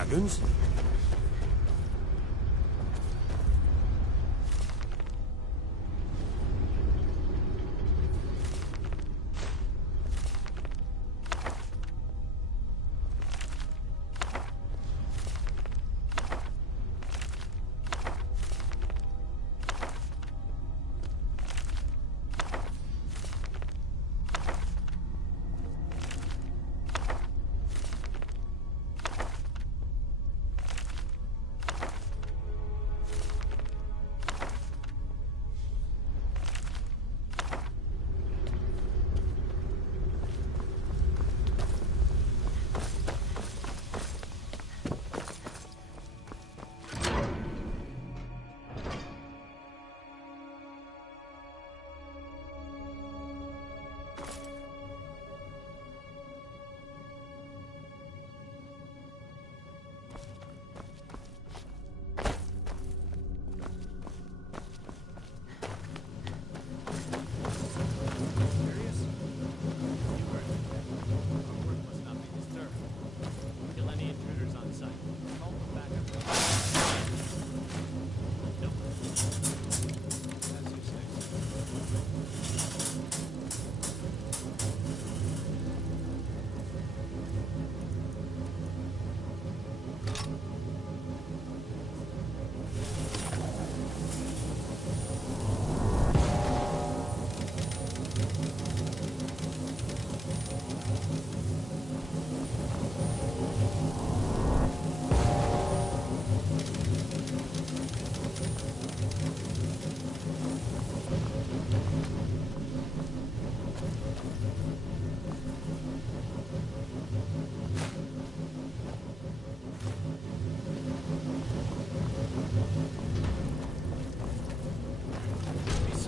wagons.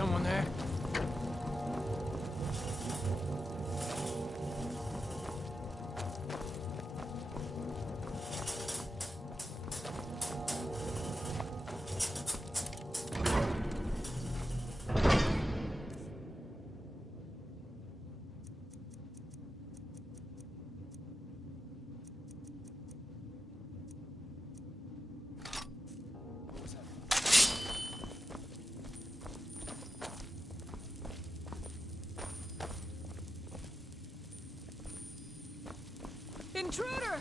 Someone there? Intruder!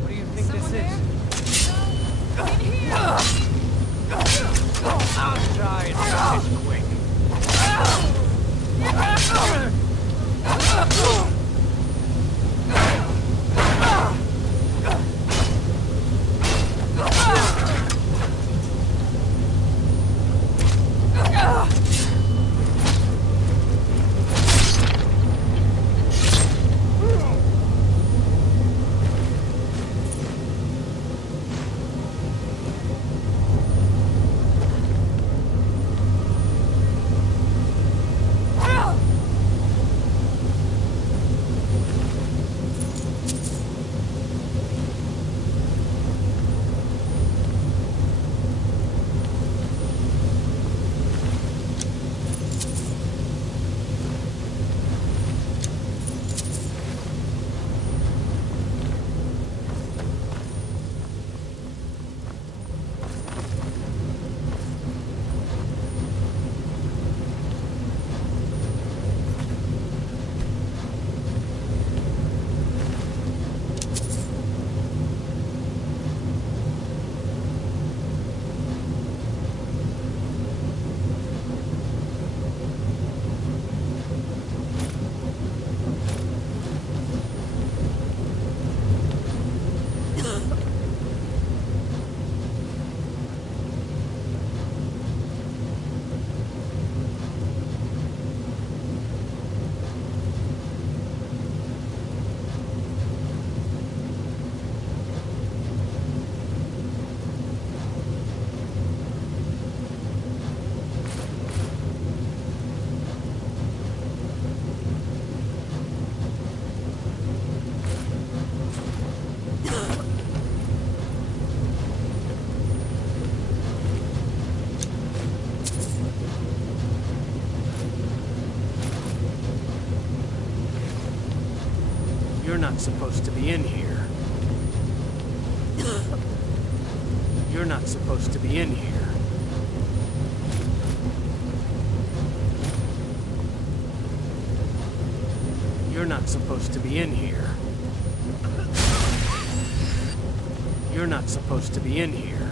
What do you think Someone this there? is? No! In here! I'll try it. You're not supposed to be in here. You're not supposed to be in here. You're not supposed to be in here. You're not supposed to be in here.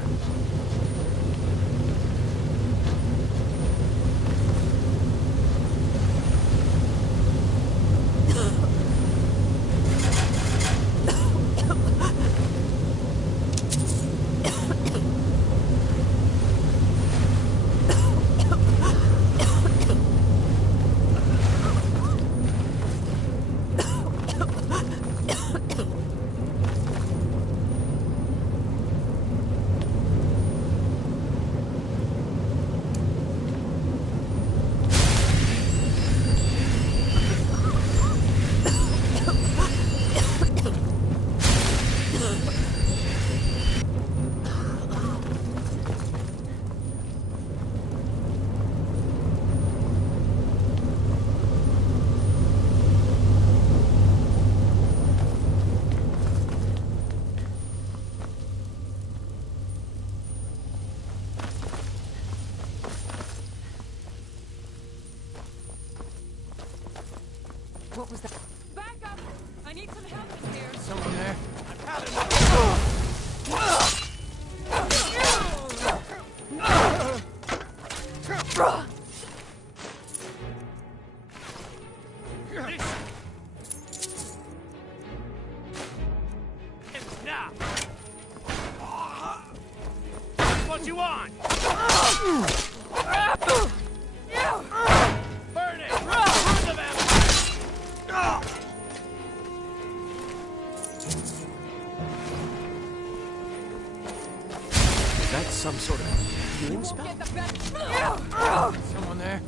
What was that? Back up! I need some help in here. Someone there? Now! What you want? Burn it! Burn the vampire! Is that some sort of healing spell? Get the bed. Someone there?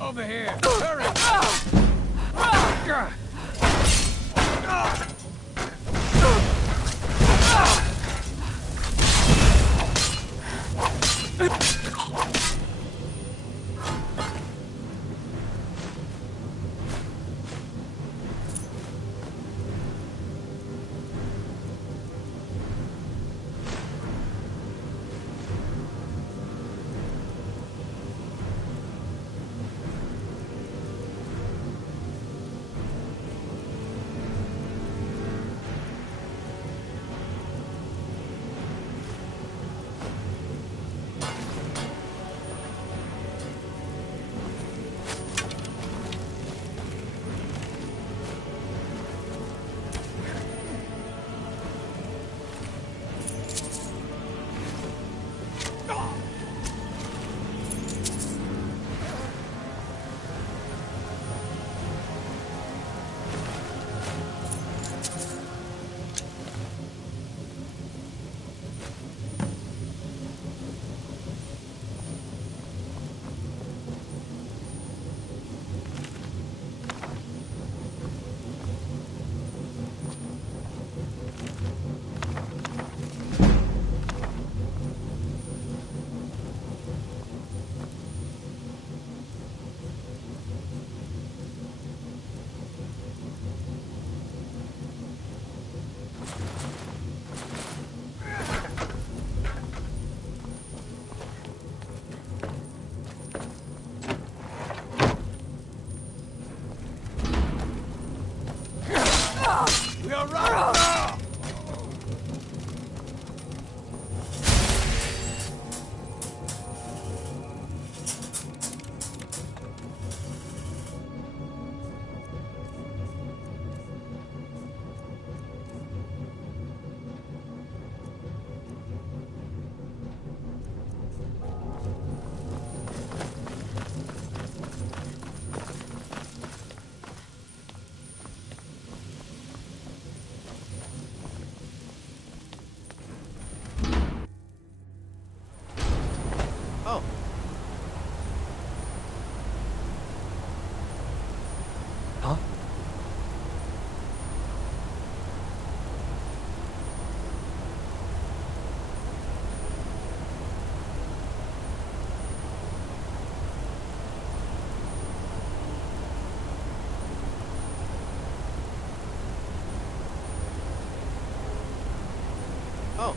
Over here! Hurry! Oh.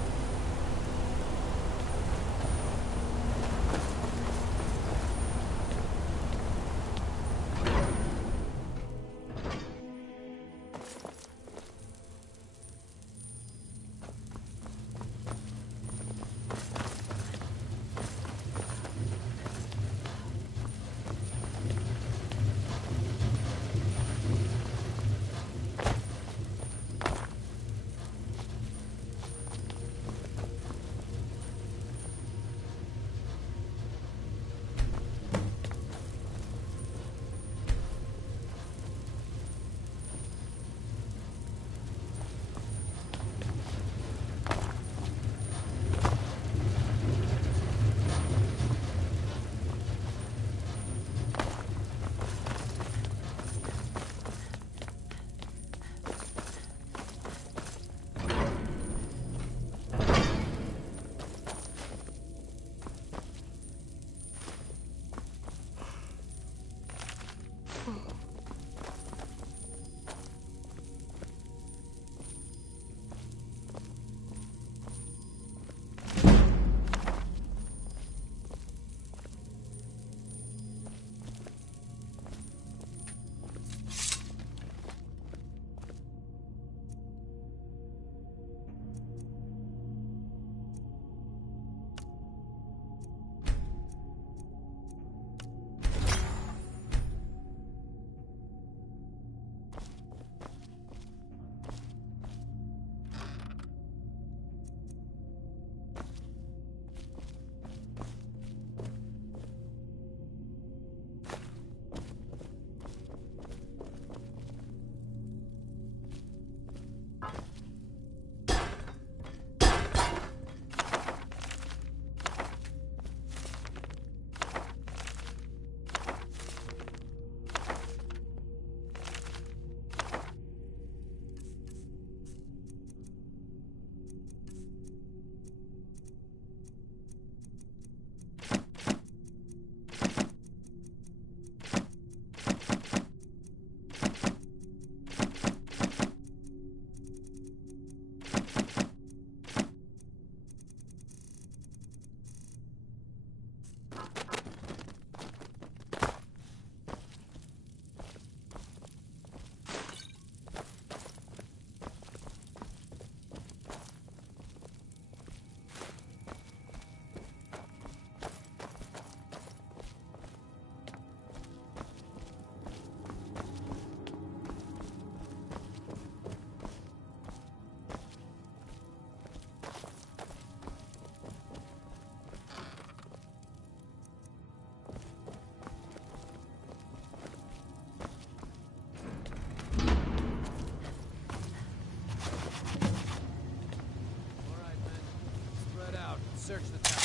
Search the town.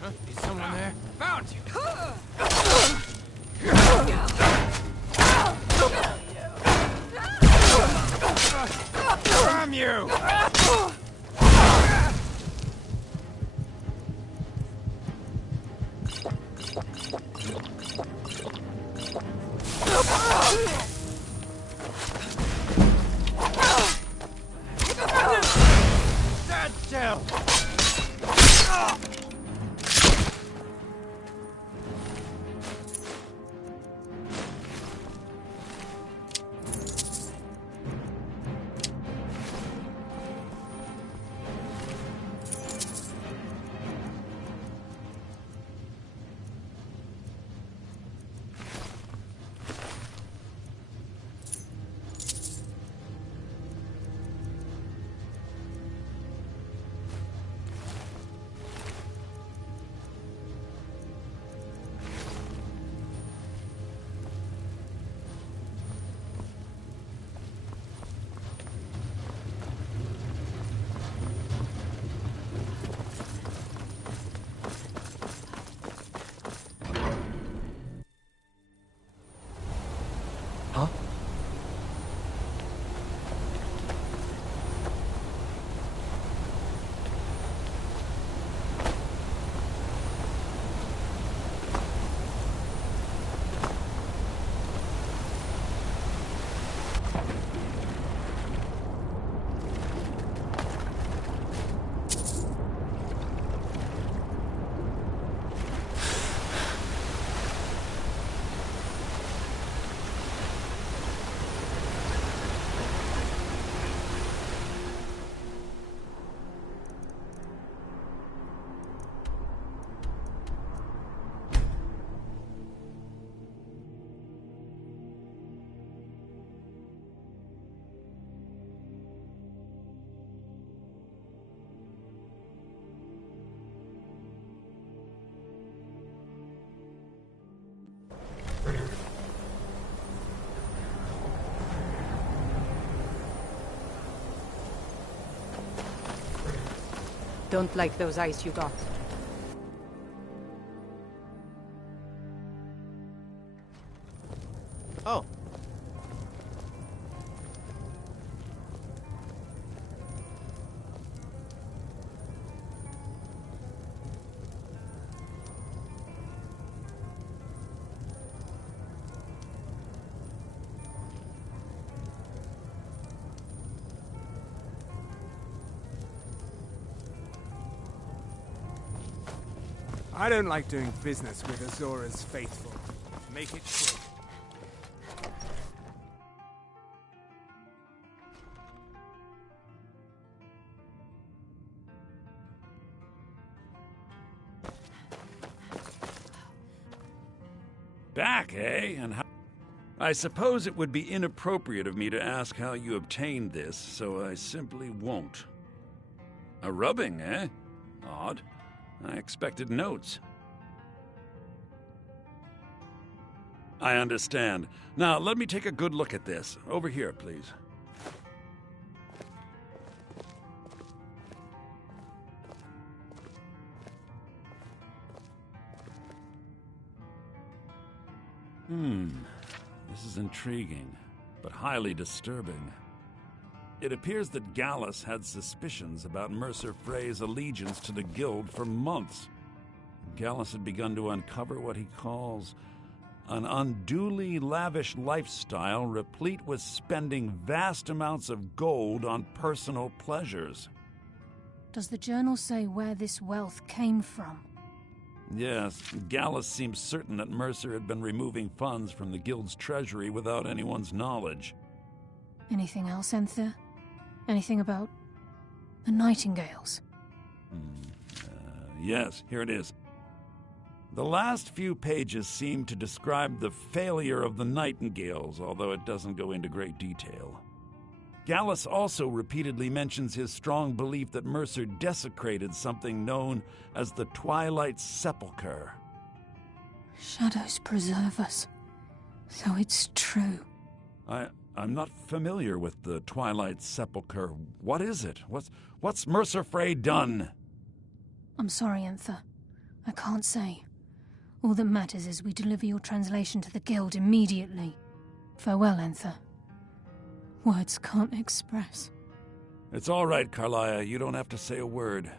Huh? Is someone there? Found you! From you! Dead kill! Don't like those eyes you got. Oh. I don't like doing business with Azora's faithful. Make it quick. Back, eh? And how? I suppose it would be inappropriate of me to ask how you obtained this, so I simply won't. A rubbing, eh? Odd. I expected notes. I understand. Now, let me take a good look at this. Over here, please. This is intriguing, but highly disturbing. It appears that Gallus had suspicions about Mercer Frey's allegiance to the Guild for months. Gallus had begun to uncover what he calls an unduly lavish lifestyle replete with spending vast amounts of gold on personal pleasures. Does the journal say where this wealth came from? Yes, Gallus seems certain that Mercer had been removing funds from the Guild's treasury without anyone's knowledge. Anything else, Enther? Anything about the Nightingales? Yes, here it is. The last few pages seem to describe the failure of the Nightingales, although it doesn't go into great detail. Gallus also repeatedly mentions his strong belief that Mercer desecrated something known as the Twilight Sepulchre. Shadows preserve us. So it's true. I'm not familiar with the Twilight Sepulchre. What is it? What's Mercer Frey done? I'm sorry, Enther. I can't say. All that matters is we deliver your translation to the Guild immediately. Farewell, Enther. Words can't express. It's all right, Carlia. You don't have to say a word.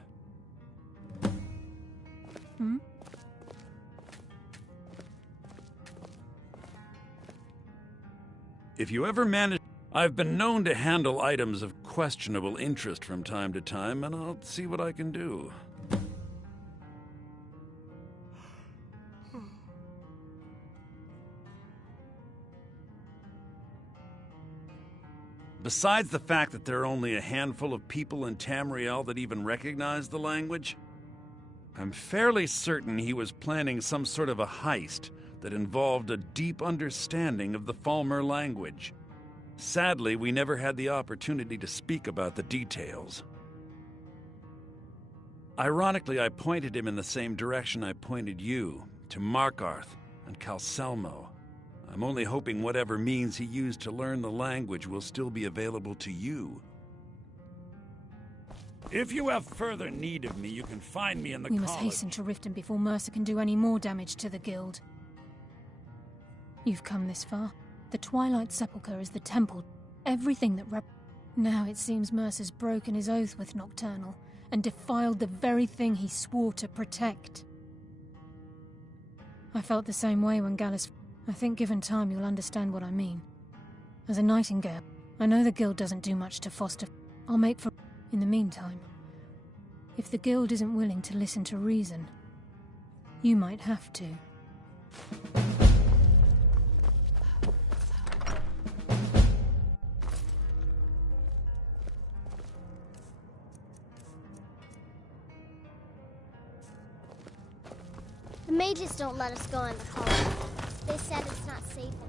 If you ever manage... I've been known to handle items of questionable interest from time to time, and I'll see what I can do. Besides the fact that there are only a handful of people in Tamriel that even recognize the language, I'm fairly certain he was planning some sort of a heist that involved a deep understanding of the Falmer language. Sadly, we never had the opportunity to speak about the details. Ironically, I pointed him in the same direction I pointed you, to Markarth and Calselmo. I'm only hoping whatever means he used to learn the language will still be available to you. If you have further need of me, you can find me in the college. We must hasten to Riften before Mercer can do any more damage to the Guild. You've come this far. The Twilight Sepulchre is the temple. Everything that Now it seems Mercer's broken his oath with Nocturnal and defiled the very thing he swore to protect. I felt the same way when Gallus... I think given time you'll understand what I mean. As a Nightingale, I know the Guild doesn't do much to foster... I'll make for... In the meantime, if the Guild isn't willing to listen to reason, you might have to. The mages don't let us go in the college. They said it's not safe in there.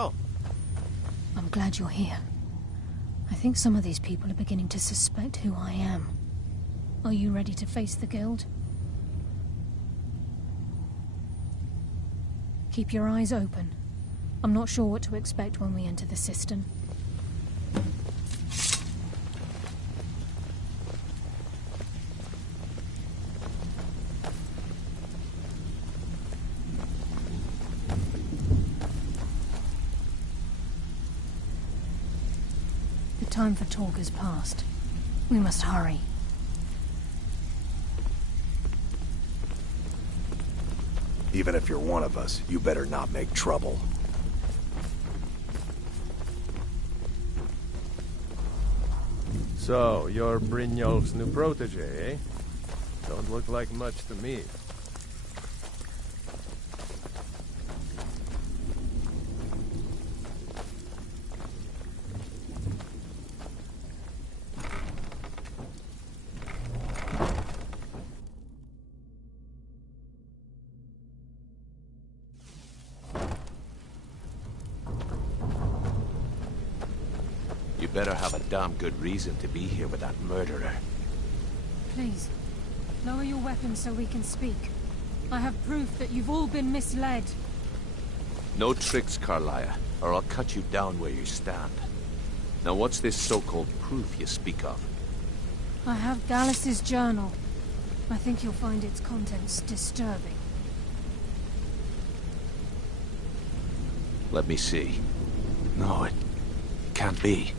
Oh, I'm glad you're here. I think some of these people are beginning to suspect who I am. Are you ready to face the Guild? Keep your eyes open. I'm not sure what to expect when we enter the cistern. The time for talk has passed. We must hurry. Even if you're one of us, you better not make trouble. So, you're Brynjolf's new protege, eh? Don't look like much to me. You better have a damn good reason to be here with that murderer. Please, lower your weapons so we can speak. I have proof that you've all been misled. No tricks, Carlia, or I'll cut you down where you stand. Now what's this so-called proof you speak of? I have Gallus's journal. I think you'll find its contents disturbing. Let me see. No, it can't be.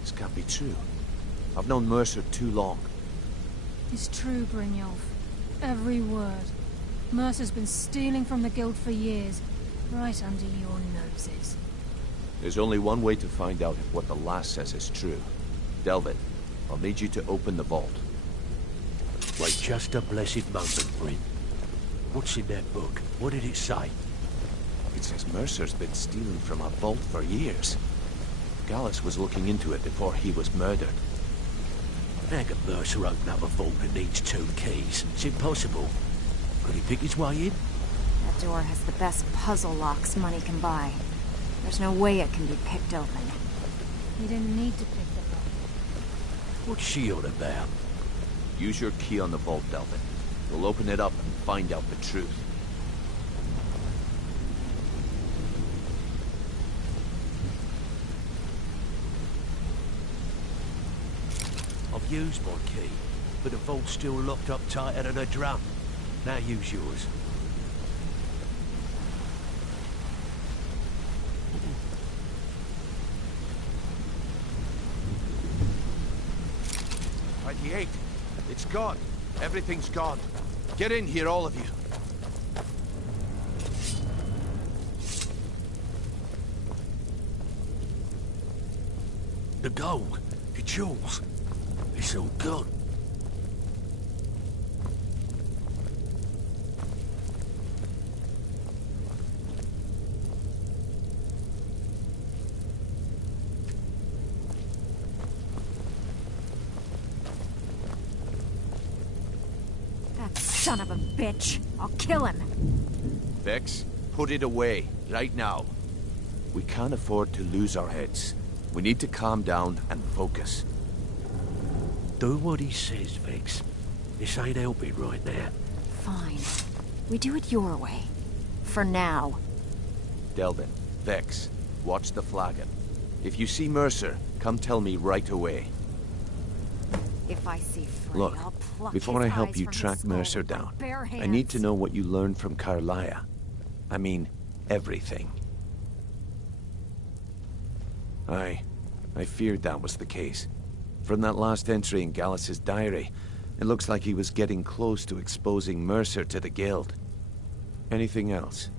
This can't be true. I've known Mercer too long. It's true, Brynjolf. Every word. Mercer's been stealing from the Guild for years, right under your noses. There's only one way to find out if what the lass says is true. Delvin, I'll need you to open the vault. Wait just a blessed moment, Bryn. What's in that book? What did it say? It says Mercer's been stealing from our vault for years. Gallus was looking into it before he was murdered. How can Mercer open up a vault that needs 2 keys? It's impossible. Could he pick his way in? That door has the best puzzle locks money can buy. There's no way it can be picked open. You didn't need to pick the lock. What's she on about? Use your key on the vault, Delvin. We'll open it up and find out the truth. I've used my key, but the vault's still locked up tighter than a drum. Now use yours. It's gone. Everything's gone. Get in here, all of you. The gold, the jewels, it's all gone. Son of a bitch. I'll kill him. Vex, put it away, right now. We can't afford to lose our heads. We need to calm down and focus. Do what he says, Vex. This ain't helping right now. Fine. We do it your way. For now. Delvin, Vex, watch the flagon. If you see Mercer, come tell me right away. If I see Frey, Look, I'll pluck before his I help eyes you from his track skull Mercer with my down, bare I need to hands. know what you learned from Carlia. I mean, everything. I feared that was the case. From that last entry in Gallus's diary, it looks like he was getting close to exposing Mercer to the Guild. Anything else?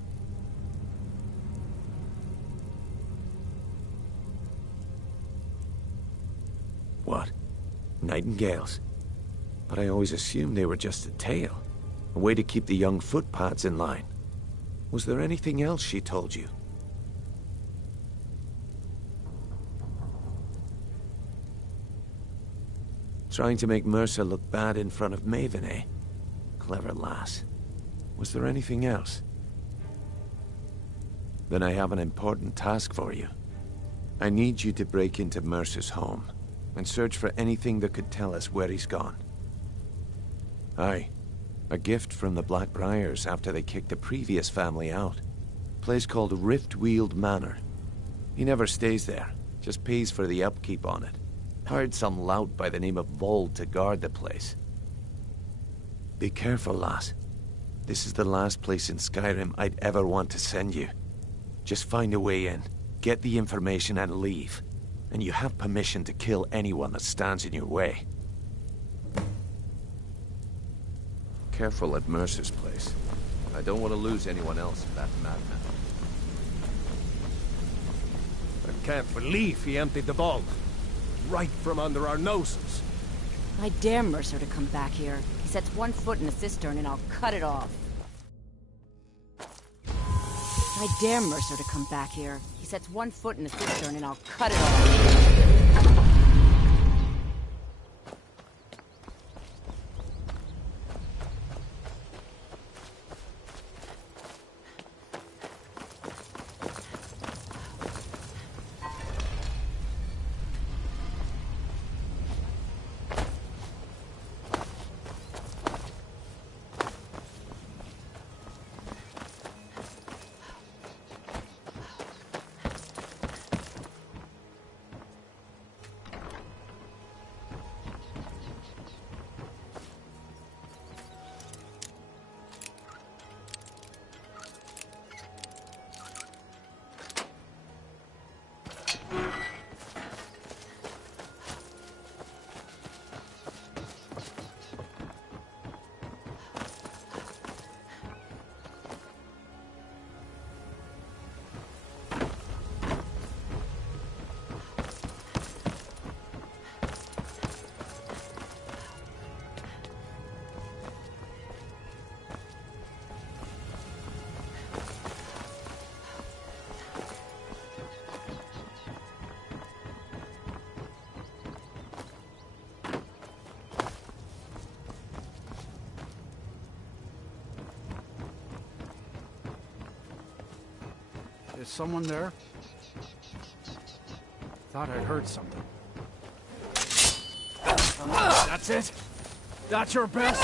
What? Nightingales? But I always assumed they were just a tale. A way to keep the young footpads in line. Was there anything else she told you? Trying to make Mercer look bad in front of Maven, eh? Clever lass. Was there anything else? Then I have an important task for you. I need you to break into Mercer's home and search for anything that could tell us where he's gone. Aye. A gift from the Blackbriars after they kicked the previous family out. Place called Riftweald Manor. He never stays there, just pays for the upkeep on it. Hired some lout by the name of Vold to guard the place. Be careful, lass. This is the last place in Skyrim I'd ever want to send you. Just find a way in, get the information and leave. And you have permission to kill anyone that stands in your way. Careful at Mercer's place. I don't want to lose anyone else in that madman. I can't believe he emptied the vault. Right from under our noses. I dare Mercer to come back here. He sets one foot in the cistern and I'll cut it off. I dare Mercer to come back here. He sets one foot in the cistern and I'll cut it off. Is someone there? Thought I'd heard something. That's it? That's your best?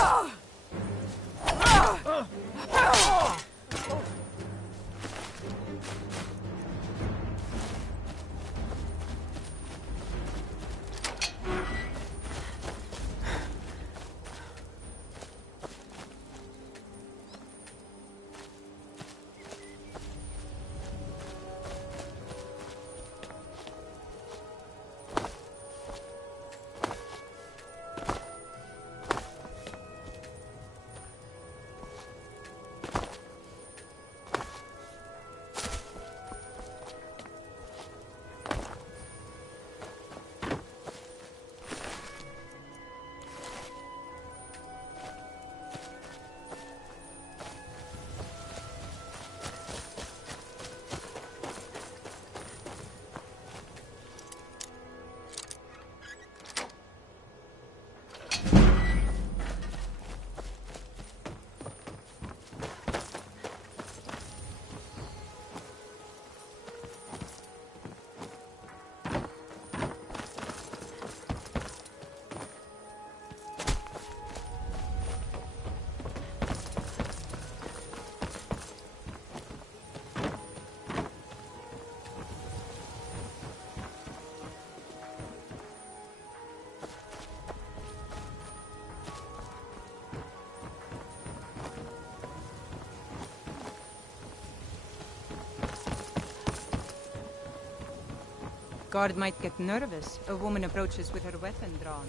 Guard might get nervous. A woman approaches with her weapon drawn.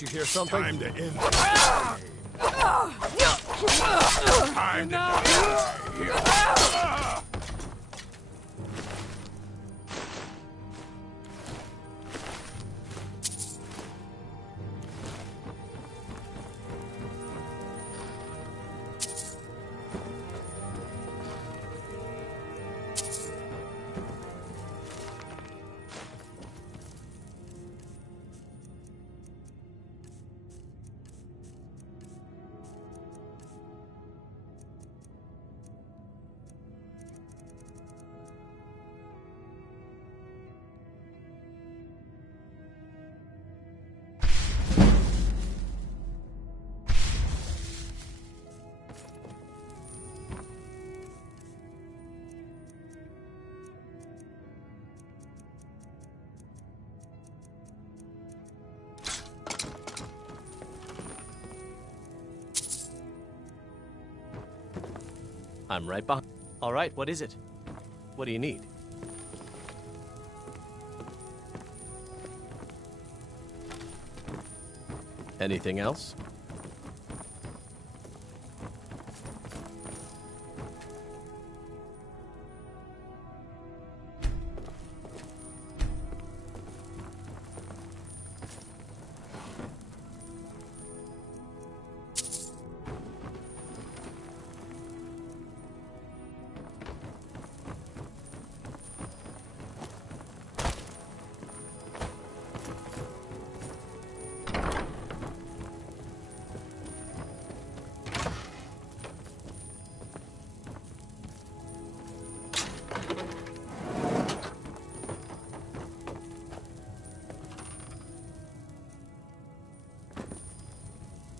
Did you hear something? Time to end this. Time to die. I'm right behind. All right, what is it? What do you need? Anything else?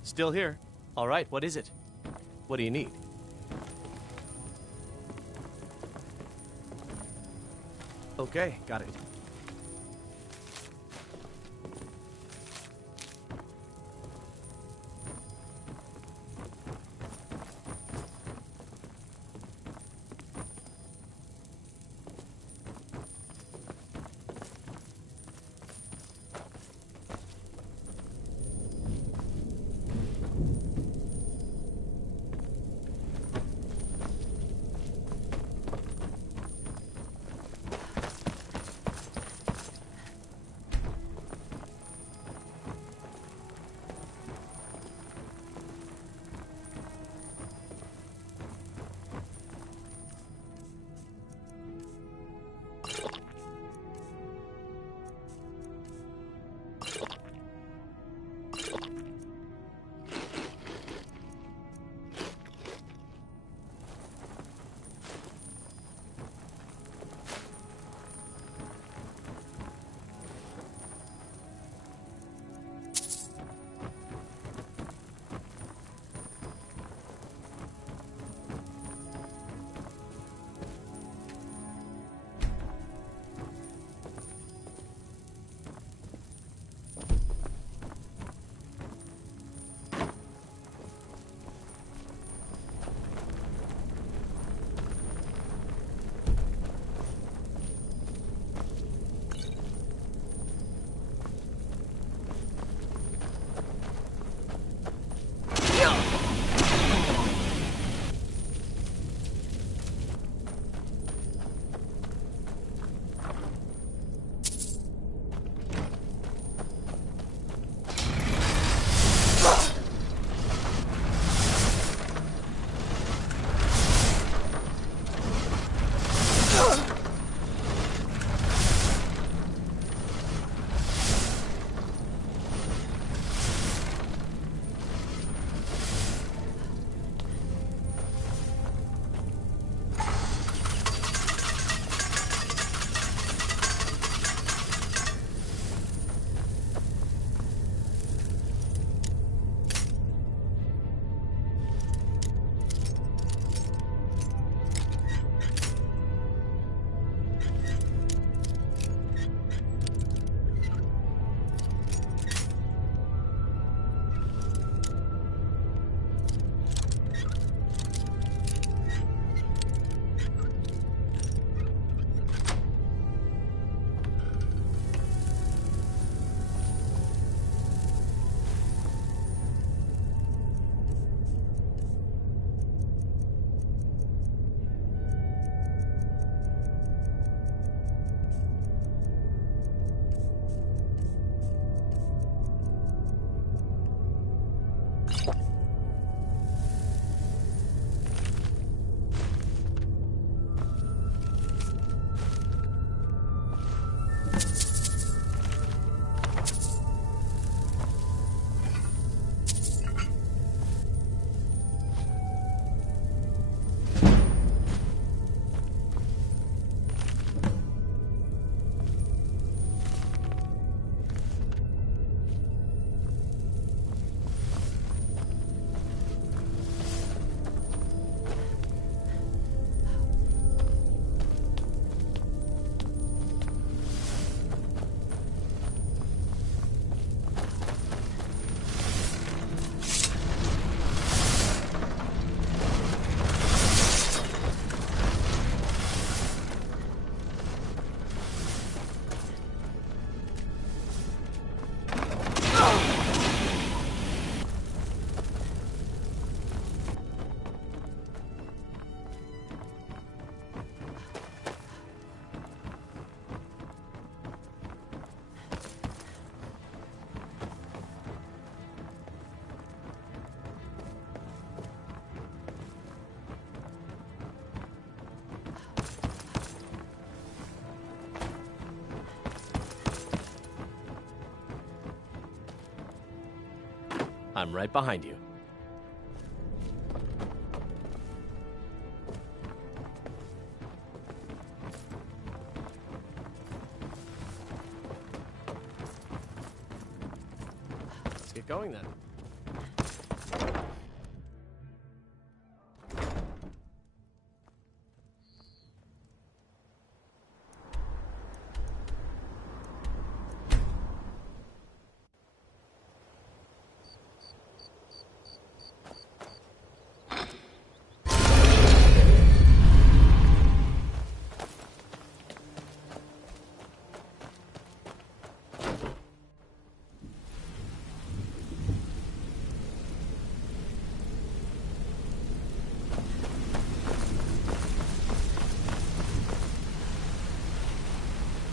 Still here. All right, what is it? What do you need? Okay, got it. I'm right behind you. Let's get going then.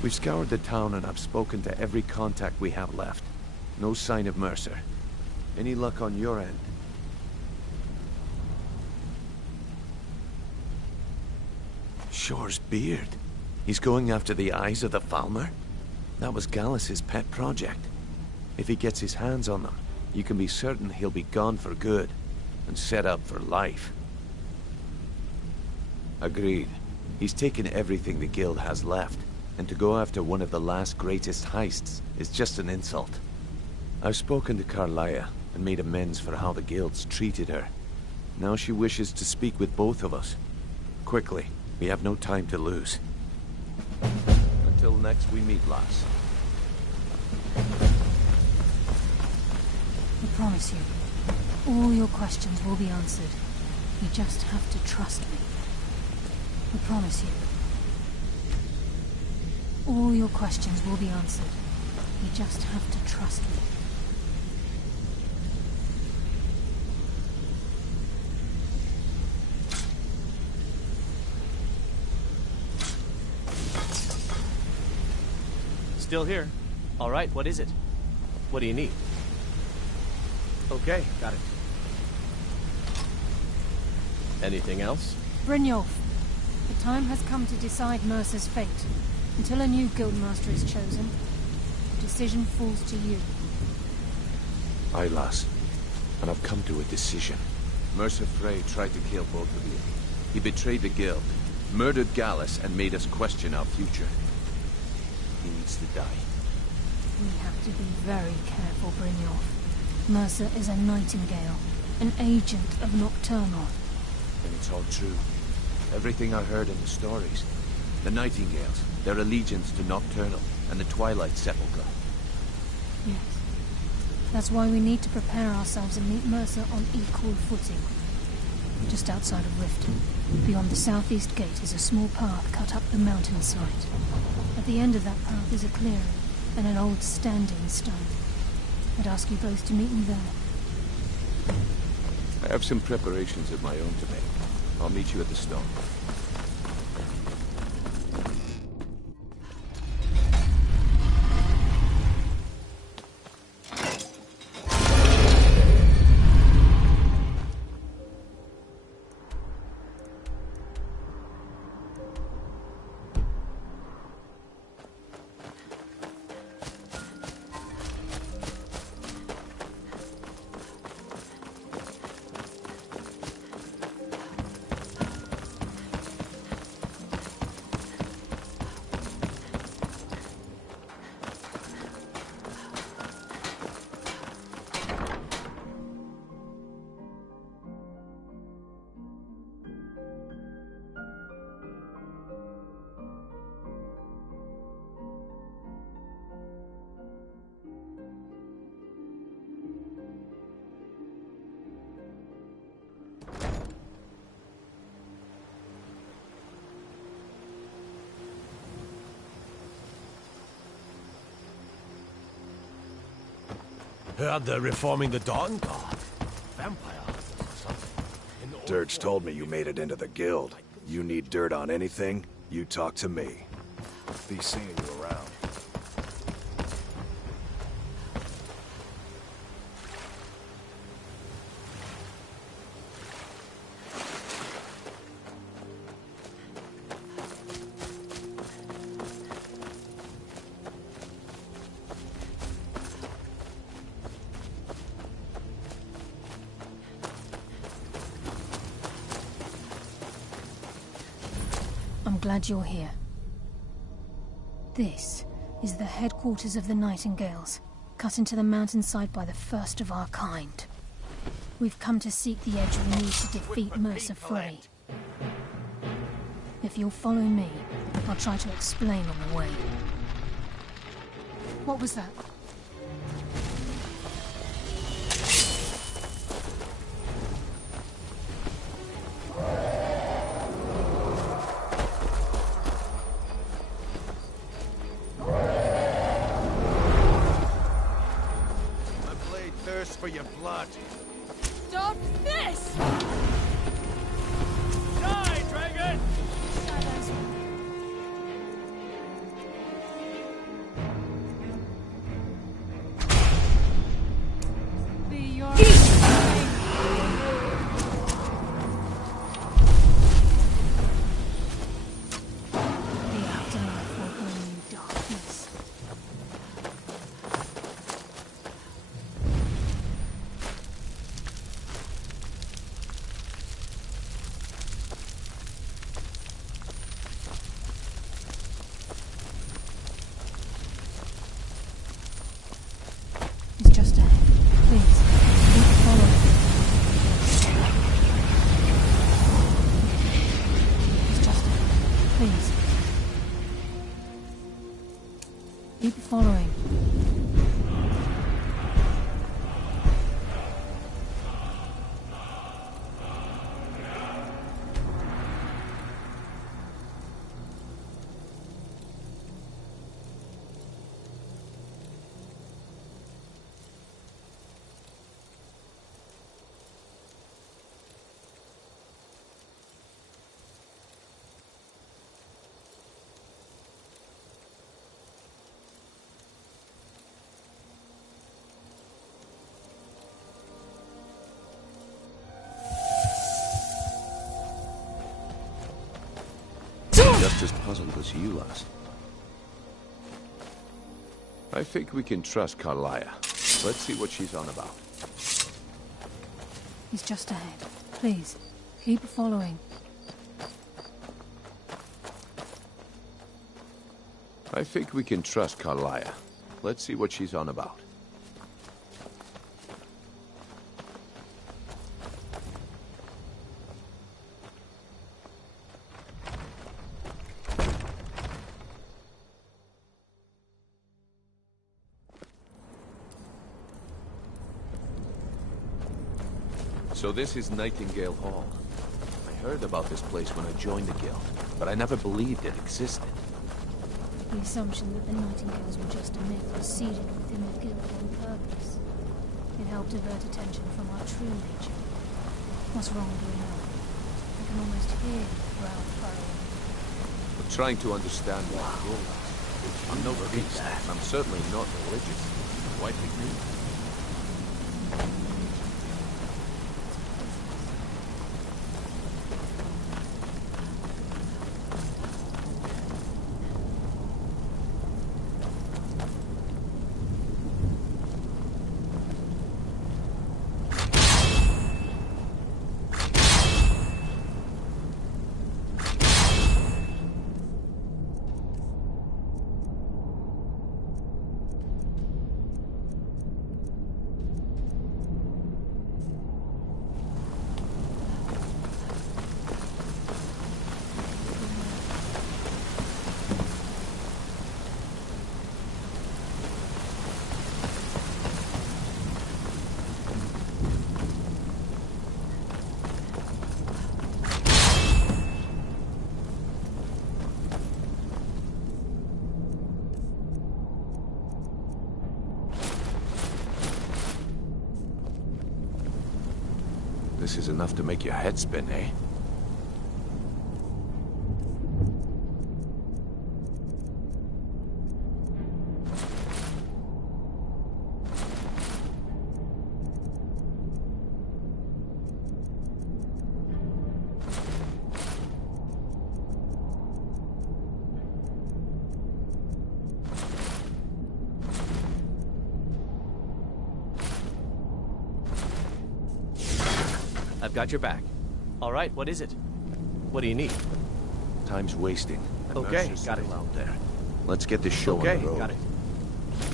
We've scoured the town and I've spoken to every contact we have left. No sign of Mercer. Any luck on your end? Shore's beard. He's going after the eyes of the Falmer? That was Gallus's pet project. If he gets his hands on them, you can be certain he'll be gone for good, and set up for life. Agreed. He's taken everything the Guild has left, and to go after one of the last greatest heists is just an insult. I've spoken to Carlia and made amends for how the Guild's treated her. Now she wishes to speak with both of us. Quickly, we have no time to lose. Until next we meet, lass. I promise you, all your questions will be answered. You just have to trust me. I promise you. All your questions will be answered. You just have to trust me. Still here. All right, what is it? What do you need? Okay, got it. Anything else? Brynjolf, the time has come to decide Mercer's fate. Until a new guildmaster is chosen, the decision falls to you. Aye, lass. And I've come to a decision. Mercer Frey tried to kill both of you. He betrayed the Guild, murdered Gallus, and made us question our future. He needs to die. We have to be very careful, Brynjolf. Mercer is a nightingale, an agent of Nocturnal. And it's all true. Everything I heard in the stories. The Nightingales, their allegiance to Nocturnal, and the Twilight Sepulchre. Yes. That's why we need to prepare ourselves and meet Mercer on equal footing. Just outside of Riften, beyond the southeast gate, is a small path cut up the mountainside. At the end of that path is a clearing, and an old standing stone. I'd ask you both to meet me there. I have some preparations of my own to make. I'll meet you at the stone. Heard they're reforming the Dawn Guard. Vampire or something. Dirge told me you made it into the Guild. You need dirt on anything, you talk to me. Be seeing you around. glad you're here. This is the headquarters of the Nightingales, cut into the mountainside by the first of our kind. We've come to seek the edge we need to defeat Mercer Frey. If you'll follow me, I'll try to explain on the way. What was that? My blade thirsts for your blood. Stop this! Die, dragon! Be your The afterlife will bring you darkness. It's just ahead. Please, keep following. It's just ahead. Please. Keep following. Just as puzzled as you, lass. I think we can trust Carlia. Let's see what she's on about. He's just ahead. Please, keep following. I think we can trust Carlia. Let's see what she's on about. So this is Nightingale Hall. I heard about this place when I joined the guild, but I never believed it existed. The assumption that the Nightingales were just a myth was seeded within the guild on purpose. It helped divert attention from our true nature. What's wrong, do you know? I can almost hear the growl furrowing. I'm trying to understand what guild is. I'm no priest. I'm certainly not religious. Why pick me? This is enough to make your head spin, eh? I've got your back. All right, what is it? What do you need? Time's wasting. and Okay, Mercer's got it. still out there. Let's get this show Okay, on the road. got it.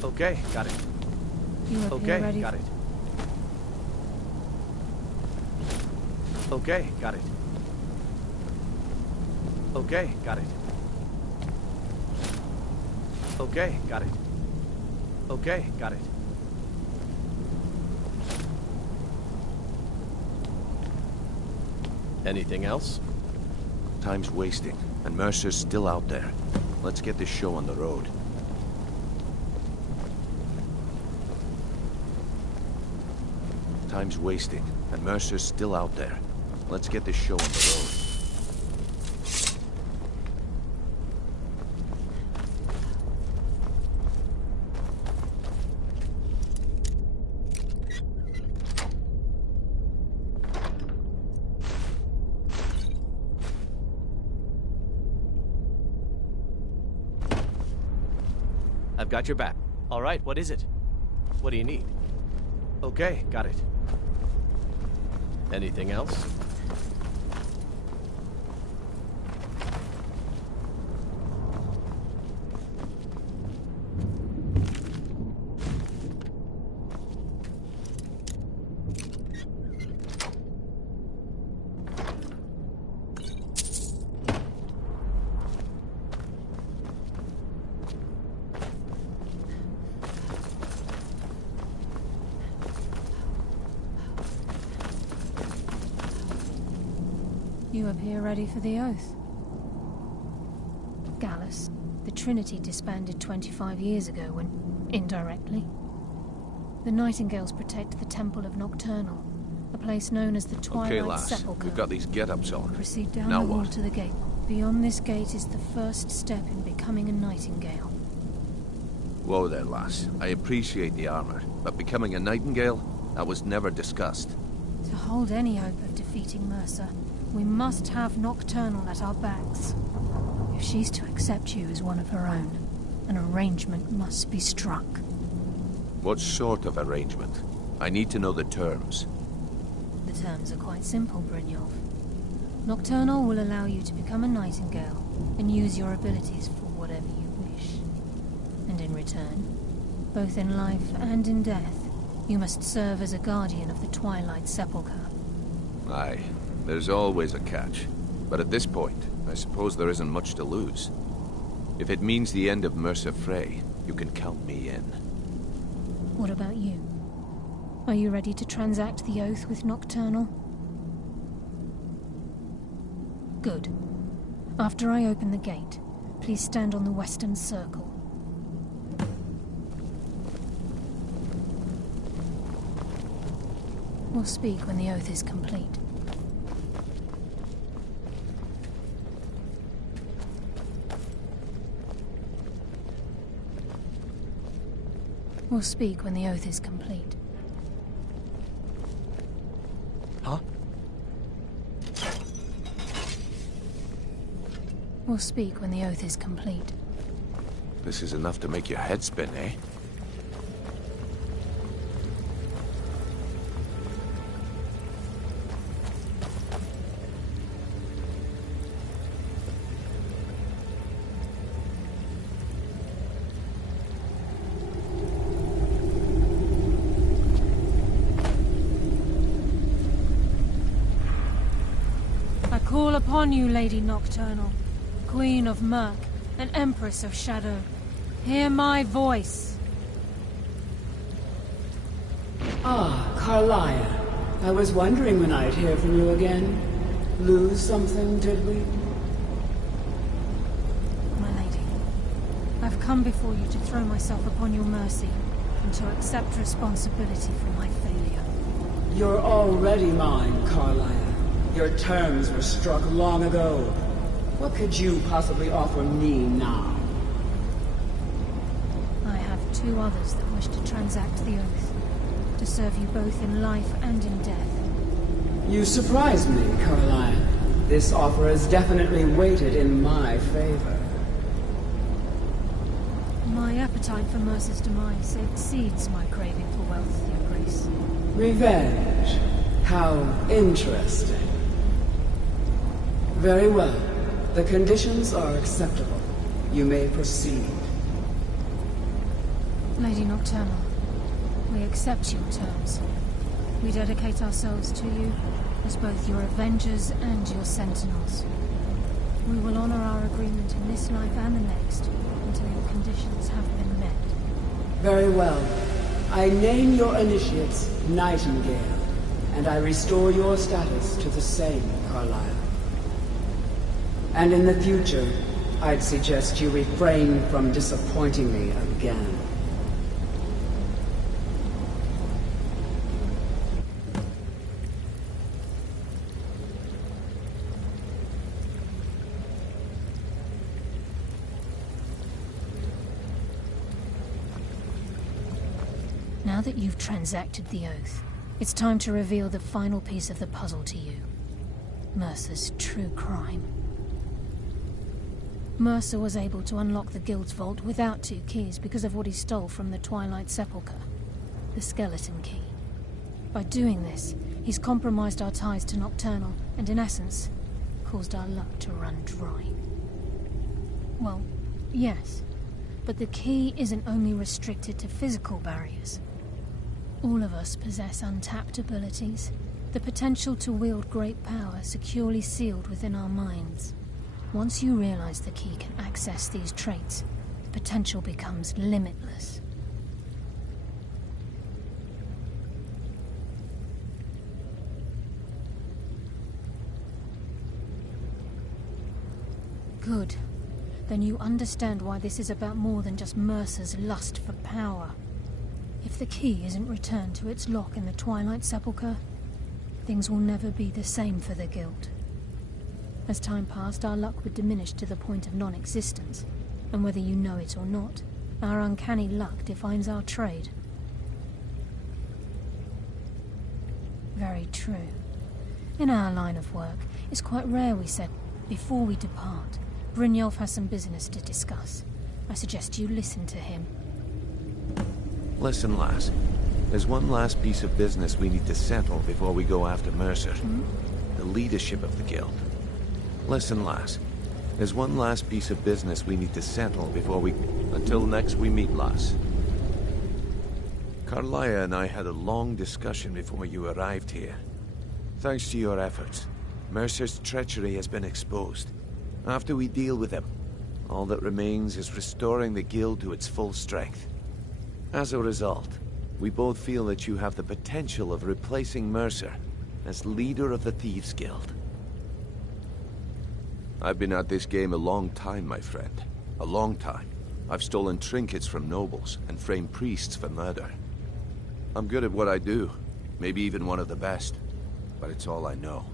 Okay, got it. You up Okay, here ready? got it. Okay, got it. Okay, got it. Okay, got it. Okay, got it. Anything else? Time's wasting, and Mercer's still out there. Let's get this show on the road. Time's wasting, and Mercer's still out there. Let's get this show on the road. I've got your back. All right, what is it? What do you need? Okay, got it. Anything else? You up here ready for the oath? Gallus, the Trinity disbanded 25 years ago when, indirectly. The Nightingales protect the Temple of Nocturnal, a place known as the Twilight Okay, lass. Sepulchre. We've got these get-ups on. Proceed down Now the wall what? to the gate. Beyond this gate is the first step in becoming a Nightingale. Whoa there, lass. I appreciate the armor, but becoming a Nightingale? That was never discussed. To hold any hope of defeating Mercer, we must have Nocturnal at our backs. If she's to accept you as one of her own, an arrangement must be struck. What sort of arrangement? I need to know the terms. The terms are quite simple, Brynjolf. Nocturnal will allow you to become a Nightingale and use your abilities for whatever you wish. And in return, both in life and in death, you must serve as a guardian of the Twilight Sepulchre. Aye, there's always a catch. But at this point, I suppose there isn't much to lose. If it means the end of Mercer Frey, you can count me in. What about you? Are you ready to transact the oath with Nocturnal? Good. After I open the gate, please stand on the western circle. We'll speak when the oath is complete. We'll speak when the oath is complete. Huh? We'll speak when the oath is complete. This is enough to make your head spin, eh? Call upon you, Lady Nocturnal, Queen of Murk and Empress of Shadow. Hear my voice. Ah, Carlia. I was wondering when I'd hear from you again. Lose something, did we? My lady, I've come before you to throw myself upon your mercy and to accept responsibility for my failure. You're already mine, Carlia. Your terms were struck long ago. What could you possibly offer me now? I have two others that wish to transact the oath, to serve you both in life and in death. You surprise me, Caroline. This offer is definitely weighted in my favor. My appetite for Mercer's demise exceeds my craving for wealth, Your Grace. Revenge. How interesting. Very well. The conditions are acceptable. You may proceed. Lady Nocturnal, we accept your terms. We dedicate ourselves to you as both your avengers and your sentinels. We will honor our agreement in this life and the next until your conditions have been met. Very well. I name your initiates Nightingale, and I restore your status to the same, Carlyle. And in the future, I'd suggest you refrain from disappointing me again. Now that you've transacted the oath, it's time to reveal the final piece of the puzzle to you. Mercer's true crime. Mercer was able to unlock the Guild's vault without 2 keys because of what he stole from the Twilight Sepulchre, the skeleton key. By doing this, he's compromised our ties to Nocturnal and, in essence, caused our luck to run dry. Well, yes, but the key isn't only restricted to physical barriers. All of us possess untapped abilities, the potential to wield great power securely sealed within our minds. Once you realize the key can access these traits, the potential becomes limitless. Good. Then you understand why this is about more than just Mercer's lust for power. If the key isn't returned to its lock in the Twilight Sepulchre, things will never be the same for the Guild. As time passed, our luck would diminish to the point of non-existence, and whether you know it or not, our uncanny luck defines our trade. Very true. In our line of work, it's quite rare we said, before we depart, Brynjolf has some business to discuss. I suggest you listen to him. Listen, lass. There's one last piece of business we need to settle before we go after Mercer. The leadership of the Guild. Listen, lass. There's one last piece of business we need to settle before we... Until next we meet, lass. Carlyle and I had a long discussion before you arrived here. Thanks to your efforts, Mercer's treachery has been exposed. After we deal with him, all that remains is restoring the Guild to its full strength. As a result, we both feel that you have the potential of replacing Mercer as leader of the Thieves' Guild. I've been at this game a long time, my friend. A long time. I've stolen trinkets from nobles and framed priests for murder. I'm good at what I do, maybe even one of the best, but it's all I know.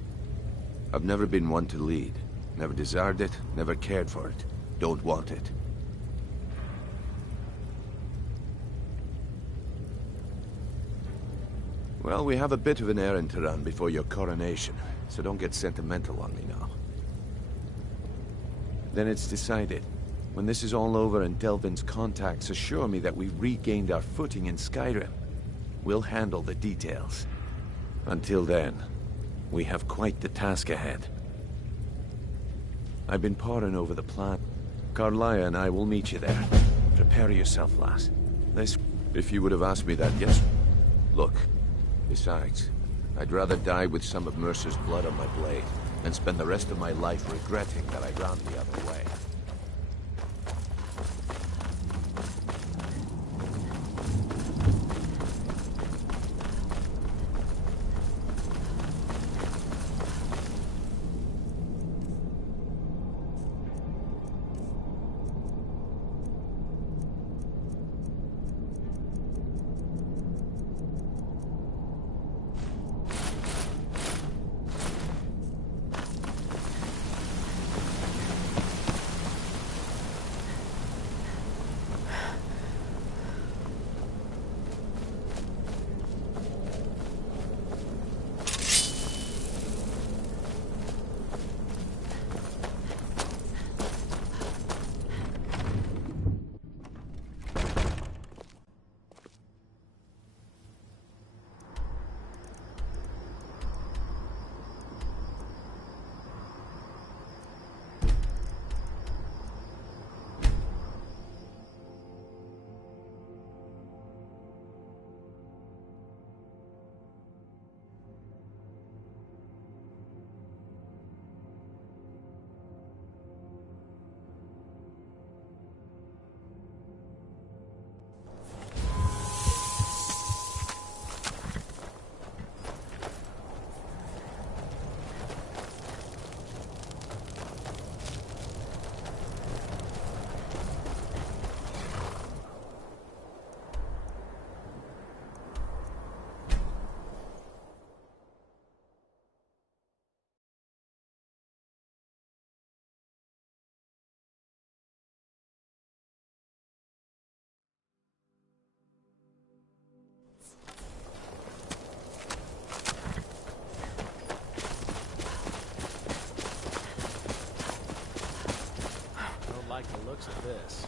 I've never been one to lead. Never desired it, never cared for it. Don't want it. Well, we have a bit of an errand to run before your coronation, so don't get sentimental on me now. Then it's decided. When this is all over and Delvin's contacts assure me that we've regained our footing in Skyrim, we'll handle the details. Until then, we have quite the task ahead. I've been poring over the plan. Carlyle and I will meet you there. Prepare yourself, lass. If you would have asked me that, yes. Look, besides, I'd rather die with some of Mercer's blood on my blade than spend the rest of my life regretting that I ran the other way. looks of this.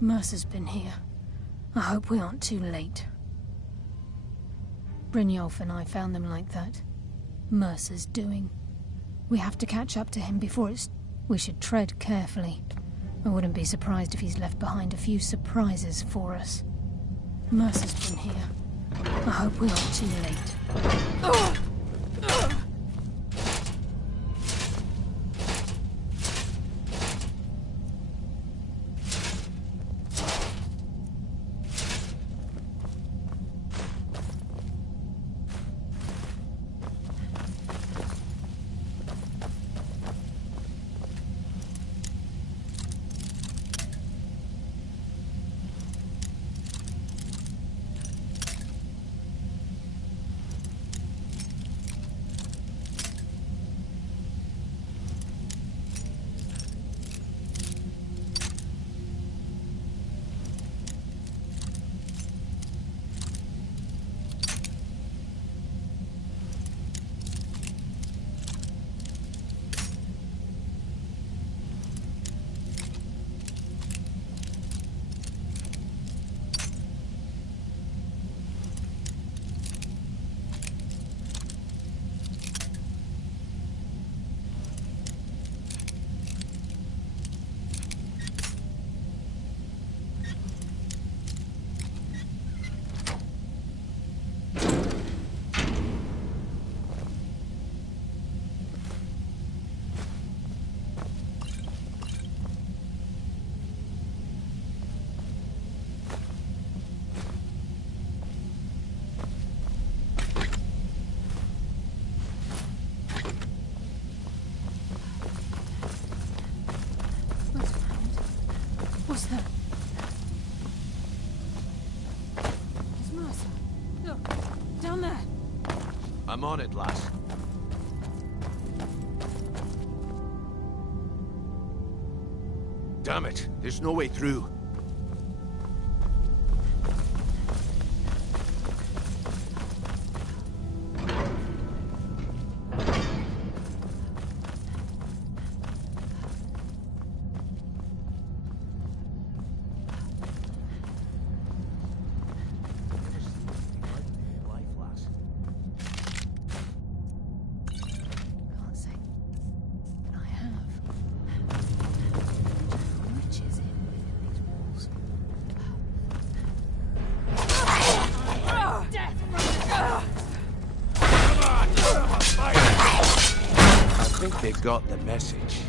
Mercer's been here. I hope we aren't too late. Brynjolf and I found them like that. Mercer's doing. We have to catch up to him before it's... We should tread carefully. I wouldn't be surprised if he's left behind a few surprises for us. Mercer's been here. I hope we aren't too late. What's that? It's Mercer. Look, down there. I'm on it, lass. Damn it, there's no way through. I think they got the message.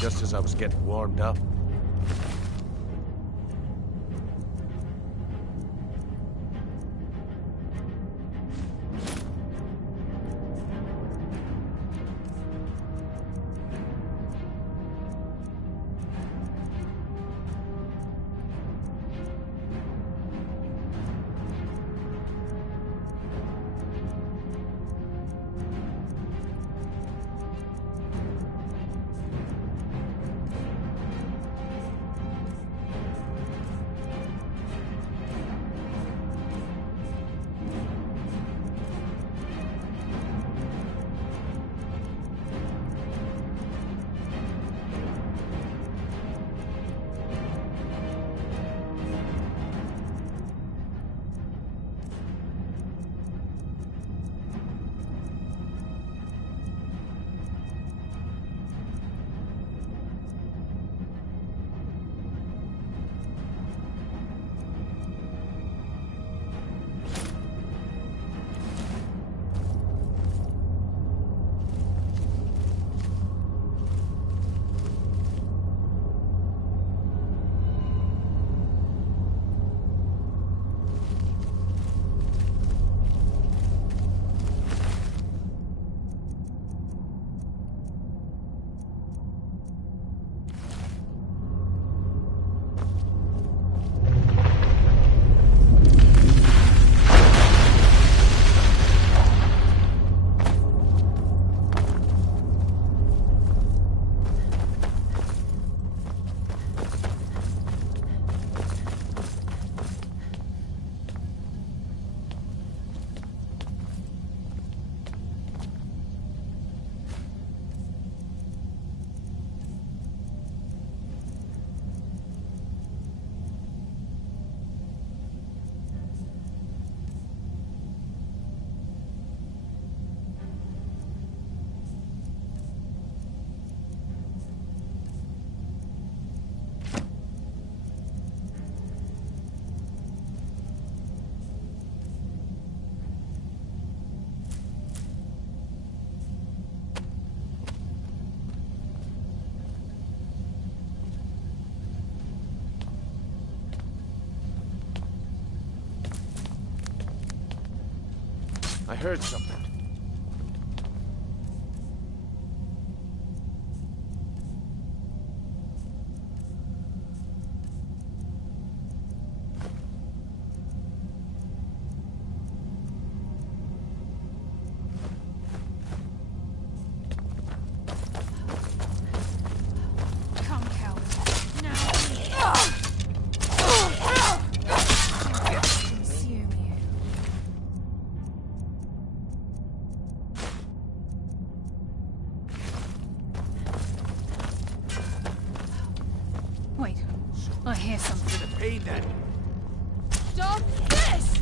Just as I was getting warmed up. I heard something. Wait, I hear something. Should have paid that. Stop this!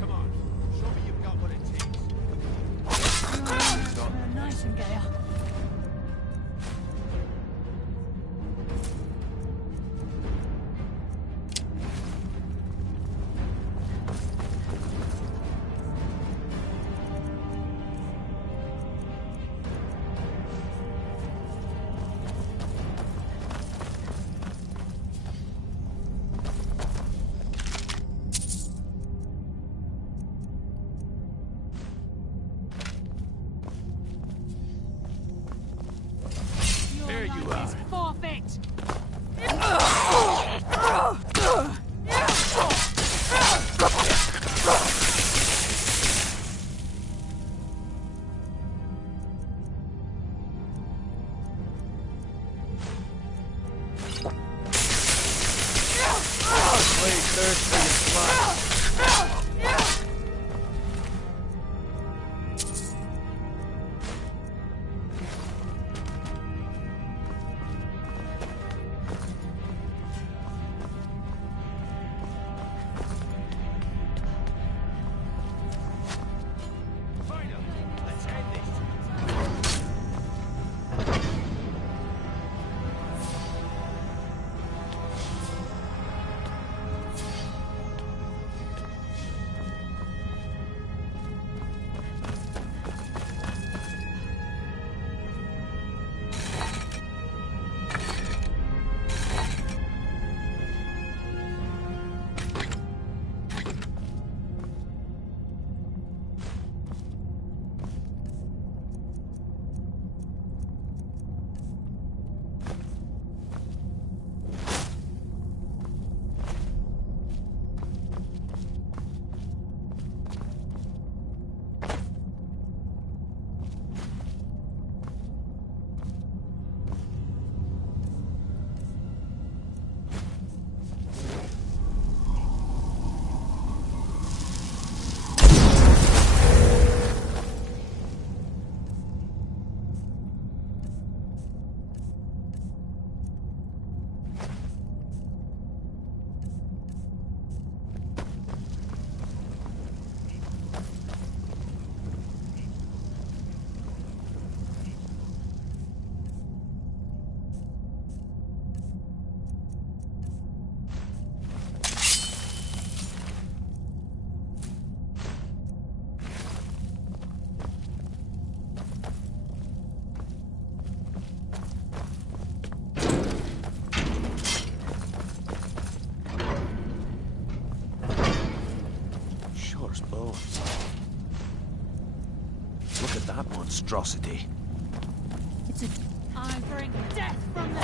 Come on, show me you've got what it takes. Nightingale. you are. Forfeit! Bones. Look at that monstrosity. It's a... I bring death from the...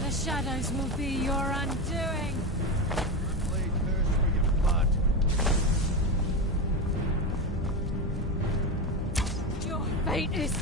The shadows will be your undoing. Your fate is...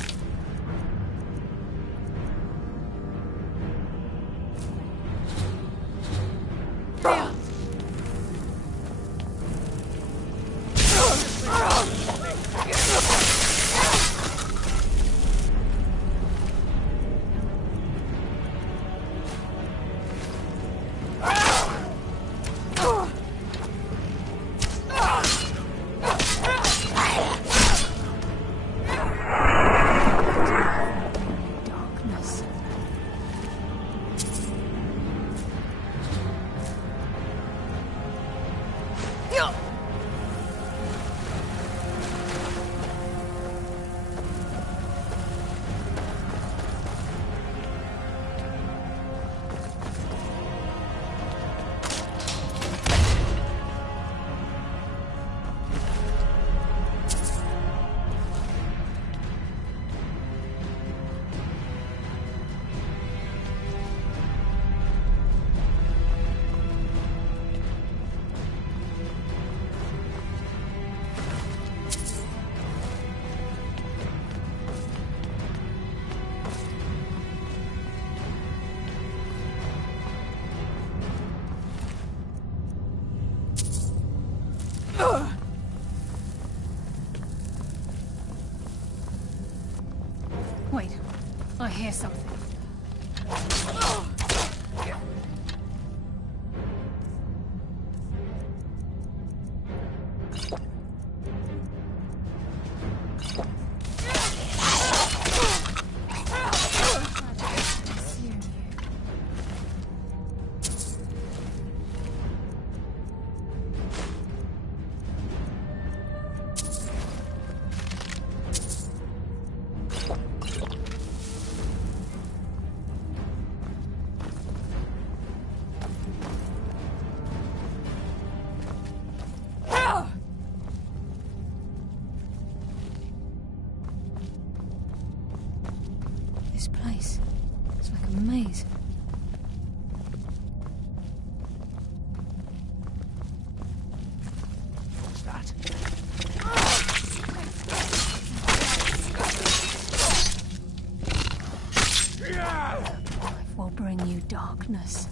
Gallus.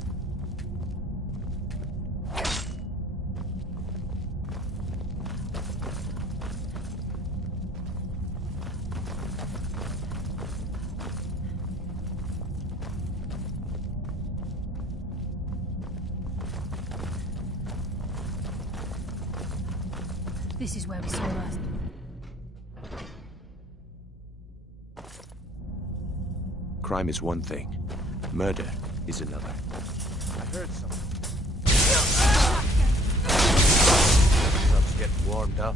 This is where we saw Earth. Crime is one thing. Murder is another. I heard something. Subs getting warmed up.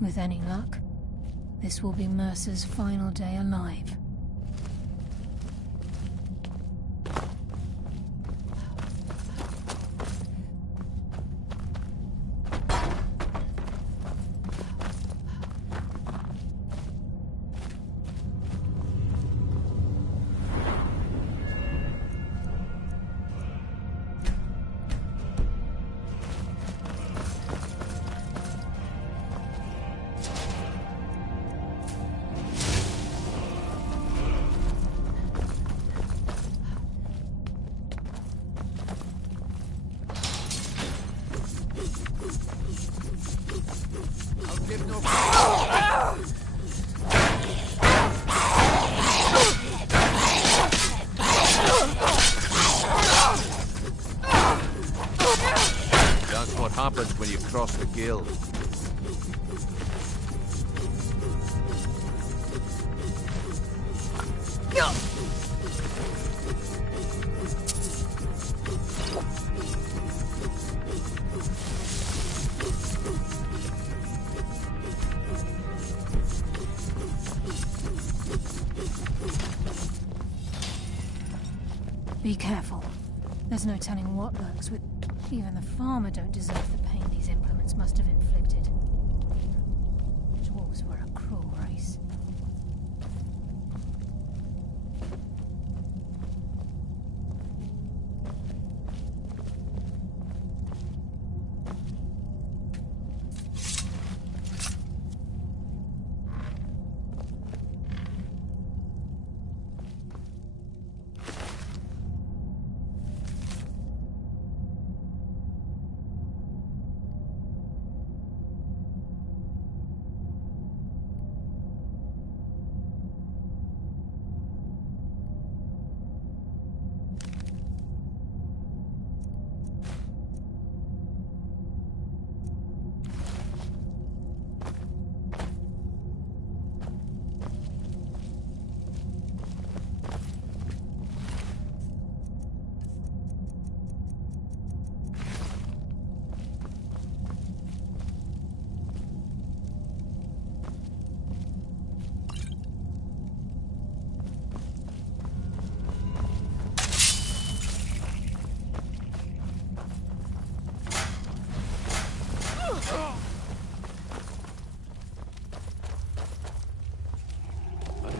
With any luck, this will be Mercer's final day alive. That's what happens when you cross the guild. Be careful. There's no telling what lurks with... Even the farmer don't deserve the pain these implements must have inflicted. Dwarves were a cruel race.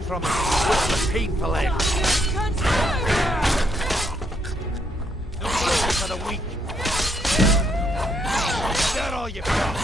From the painful end. No mercy for the weak. Is that all you've got?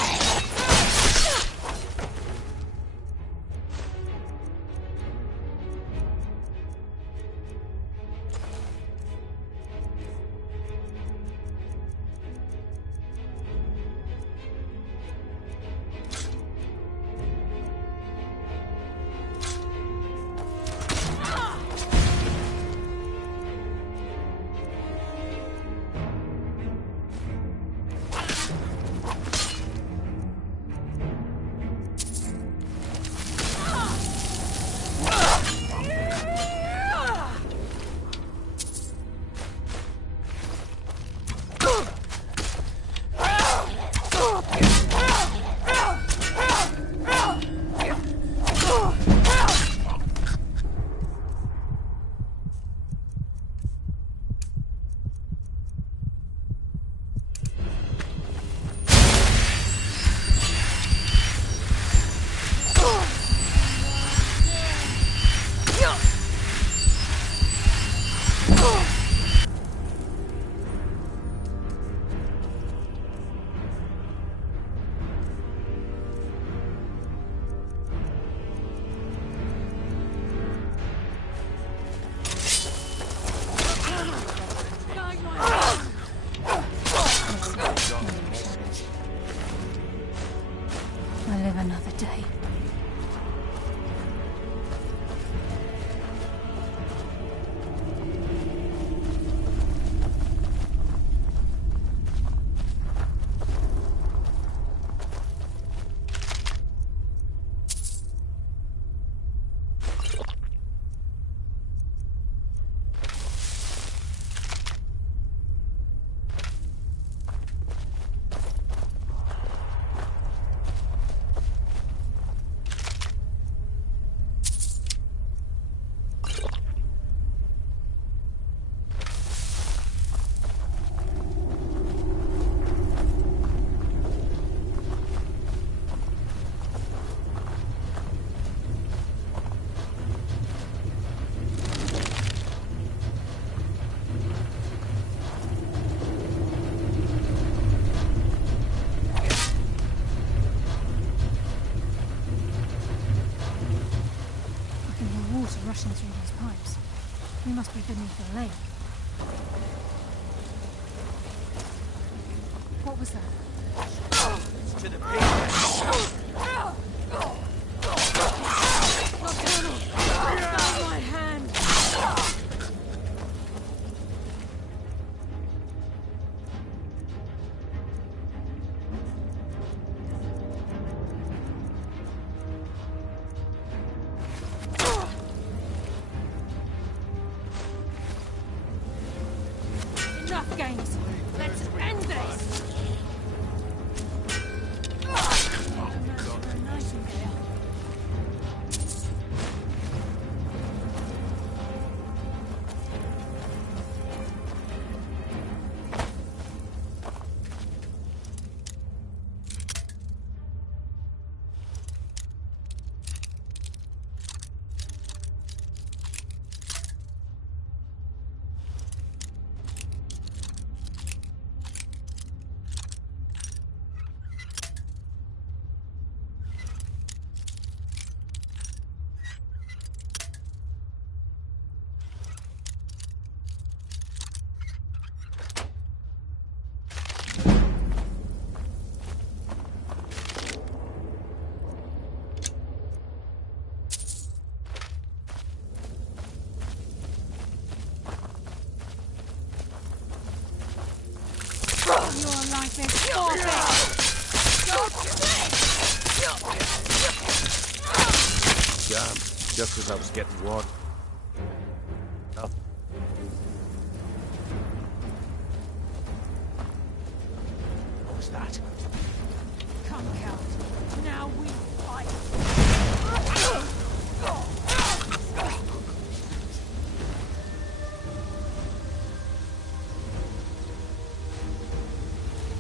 live another day. Rushing through these pipes. We must be beneath a lake. What was that? To the Nocturnal! My hand! Enough games. Let's end this. Nightingale. Your life is your Damn, just as I was getting water. Oh. What was that? Come, Count. Now we fight.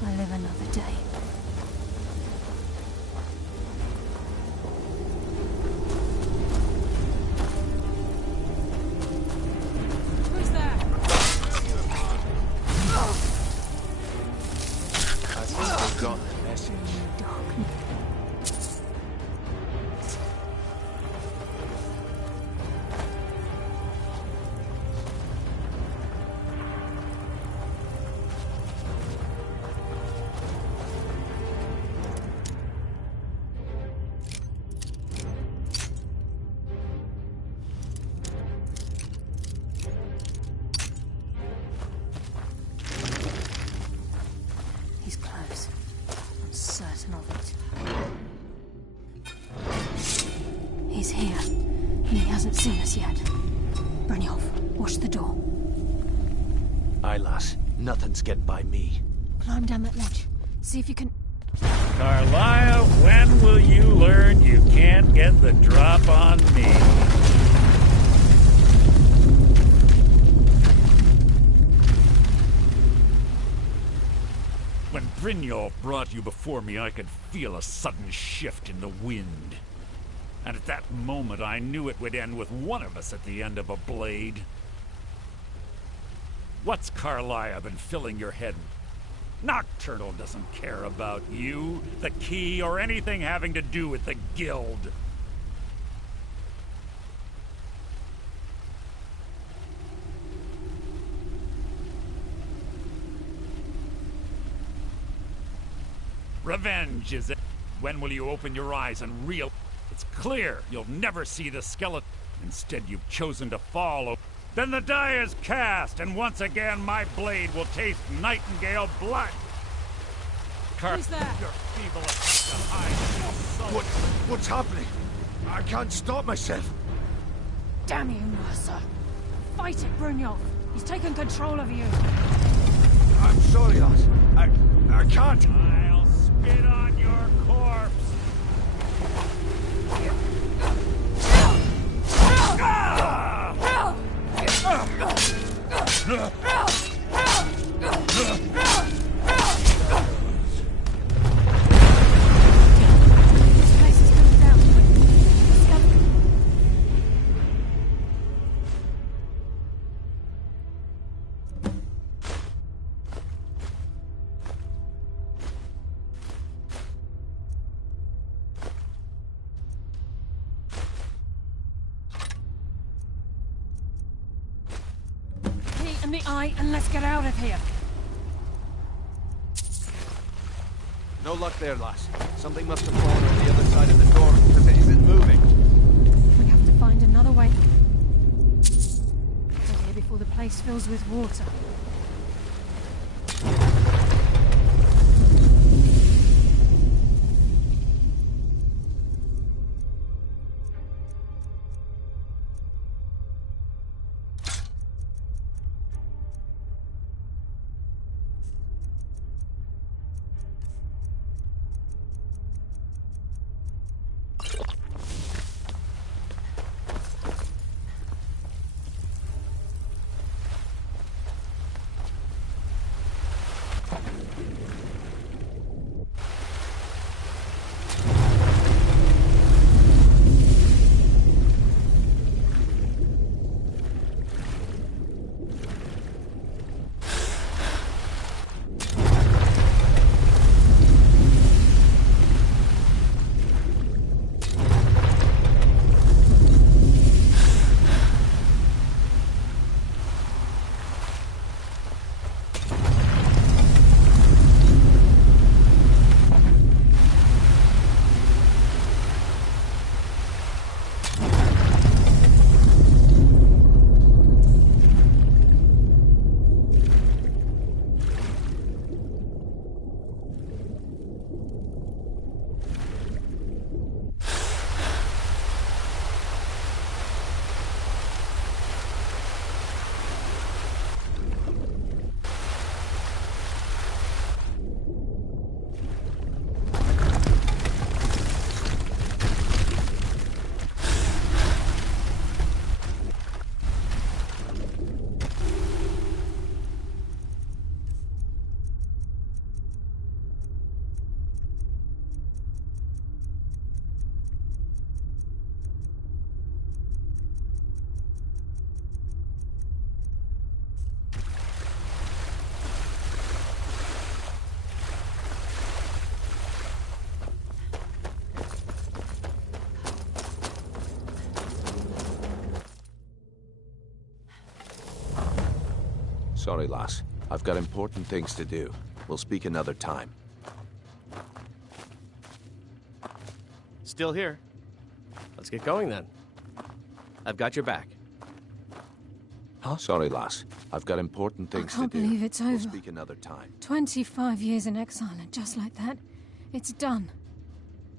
I live another day. Who's there? I think I've got the message. He's close. I'm certain of it. He's here, and he hasn't seen us yet. Brynjolf, watch the door. Aye, lass. Nothing's getting by me. Climb down that ledge. See if you can... Carlisle, when will you learn you can't get the drop on me? When Brynjolf brought you before me, I could feel a sudden shift in the wind. And at that moment, I knew it would end with one of us at the end of a blade. What's Carlisle been filling your head with? Nocturnal doesn't care about you, the key, or anything having to do with the guild. Revenge is it. When will you open your eyes and realize? It's clear you'll never see the skeleton. Instead, you've chosen to follow. Then the die is cast, and once again my blade will taste Nightingale blood. Who's there? Your feeble attempt to hide your soul. What's happening? I can't stop myself. Damn you, Mercer. Fight it, Brynjolf. He's taken control of you. I'm sorry, lass. I can't. I'll spit on your corpse. This place is coming down. The skeleton. In the eye, and let's get out of here. No luck there, lass. Something must have fallen on the other side of the door because it isn't moving. We have to find another way. Get here before the place fills with water. Sorry, lass. I've got important things to do. We'll speak another time. Still here. Let's get going then. I've got your back. Huh? Sorry, lass. I've got important things to do. I can't believe it's over. We'll speak another time. 25 years in exile, and just like that, it's done.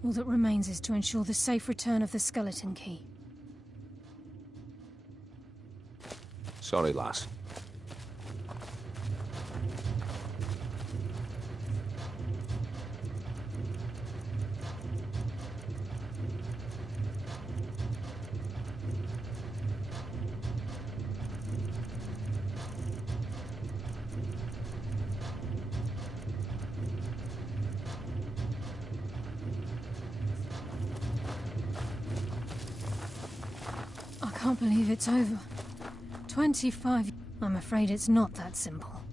All that remains is to ensure the safe return of the skeleton key. Sorry, lass. I can't believe it's over. 25... I'm afraid it's not that simple.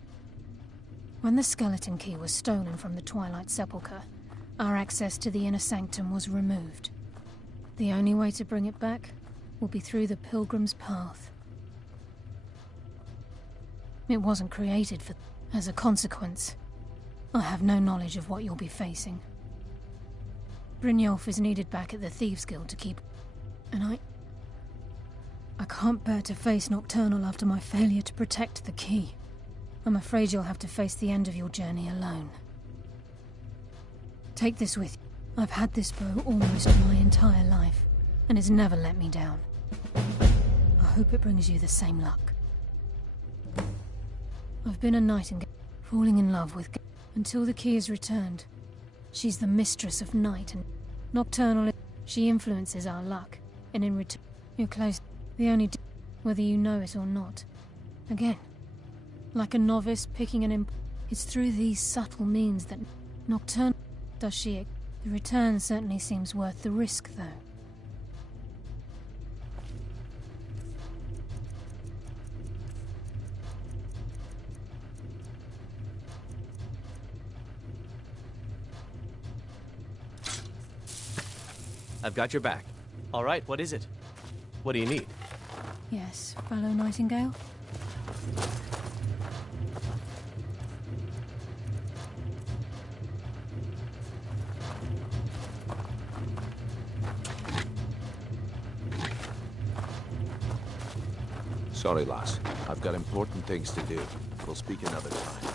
When the skeleton key was stolen from the Twilight Sepulchre, our access to the inner sanctum was removed. The only way to bring it back will be through the Pilgrim's Path. It wasn't created for... As a consequence, I have no knowledge of what you'll be facing. Brynjolf is needed back at the Thieves' Guild to keep... And I can't bear to face Nocturnal after my failure to protect the key. I'm afraid you'll have to face the end of your journey alone. Take this with you. I've had this bow almost my entire life, and it's never let me down. I hope it brings you the same luck. I've been a nightingale, falling in love with until the key is returned. She's the mistress of night and nocturnal. She influences our luck, and in return, you're close. The only whether you know it or not. Again, like a novice picking an it's through these subtle means that nocturnal does she. The return certainly seems worth the risk, though. I've got your back. All right, what is it? What do you need? Yes, fellow Nightingale? Sorry, lass. I've got important things to do. We'll speak another time.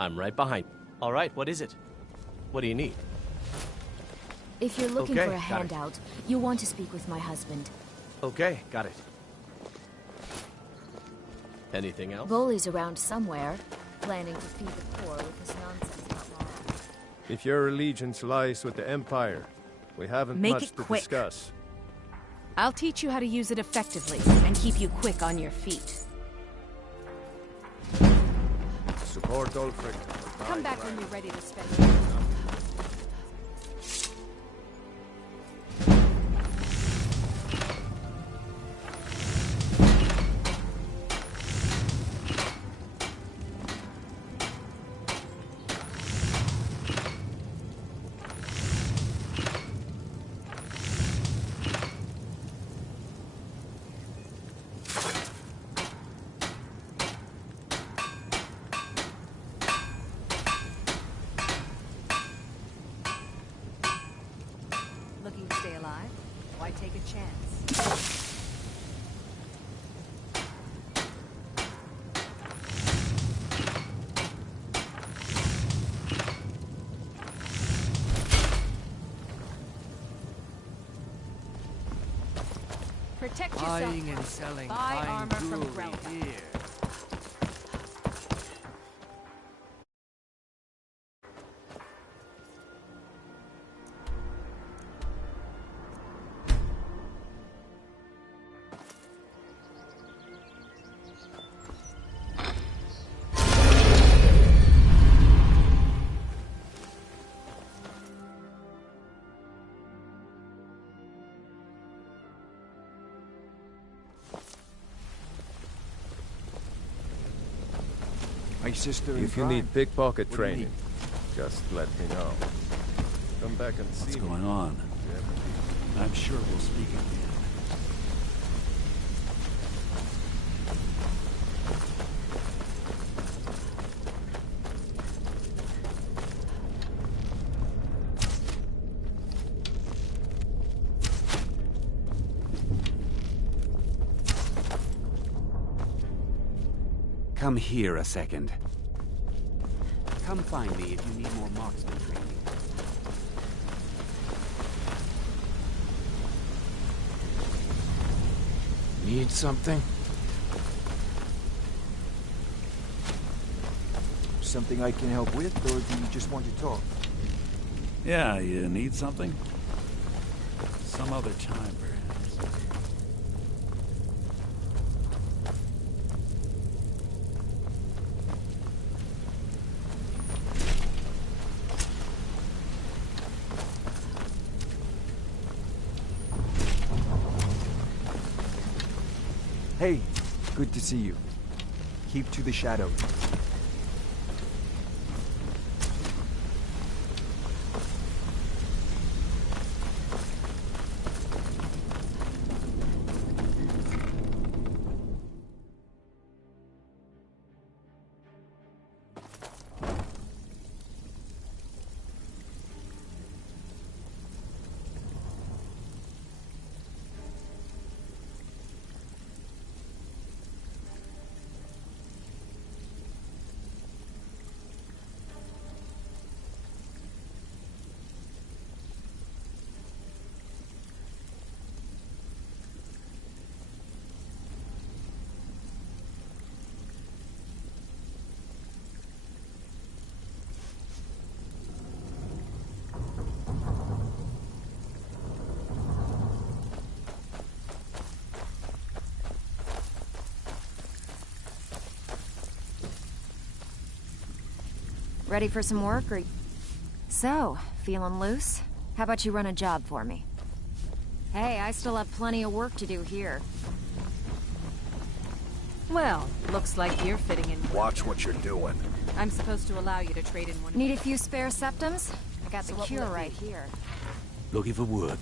I'm right behind. All right, what is it? What do you need? If you're looking Okay, for a got it. handout, you'll want to speak with my husband. Okay, got it. Anything else? Bully's around somewhere, planning to feed the poor with his nonsense about law. If your allegiance lies with the Empire, we haven't Make much it to quick. discuss. I'll teach you how to use it effectively and keep you quick on your feet. Support Ulfric. Come back when you're ready to spend your time. Protect yourself. Buying and selling Buy fine armor from jewelry Grelka. here. My sister If you need pickpocket training, just let me know. Come back and see What's me. going on? I'm sure we'll speak again. Come here a second. Come find me if you need more marksman training. Need something? Something I can help with, or do you just want to talk? Yeah, you need something? Some other time, perhaps. Hey, good to see you. Keep to the shadows. Ready for some work, or... So, feeling loose? How about you run a job for me? Hey, I still have plenty of work to do here. Well, looks like you're fitting in. Watch what you're doing. I'm supposed to allow you to trade in one. Need a few spare septums? I got the what cure will it right be? here. Looking for work.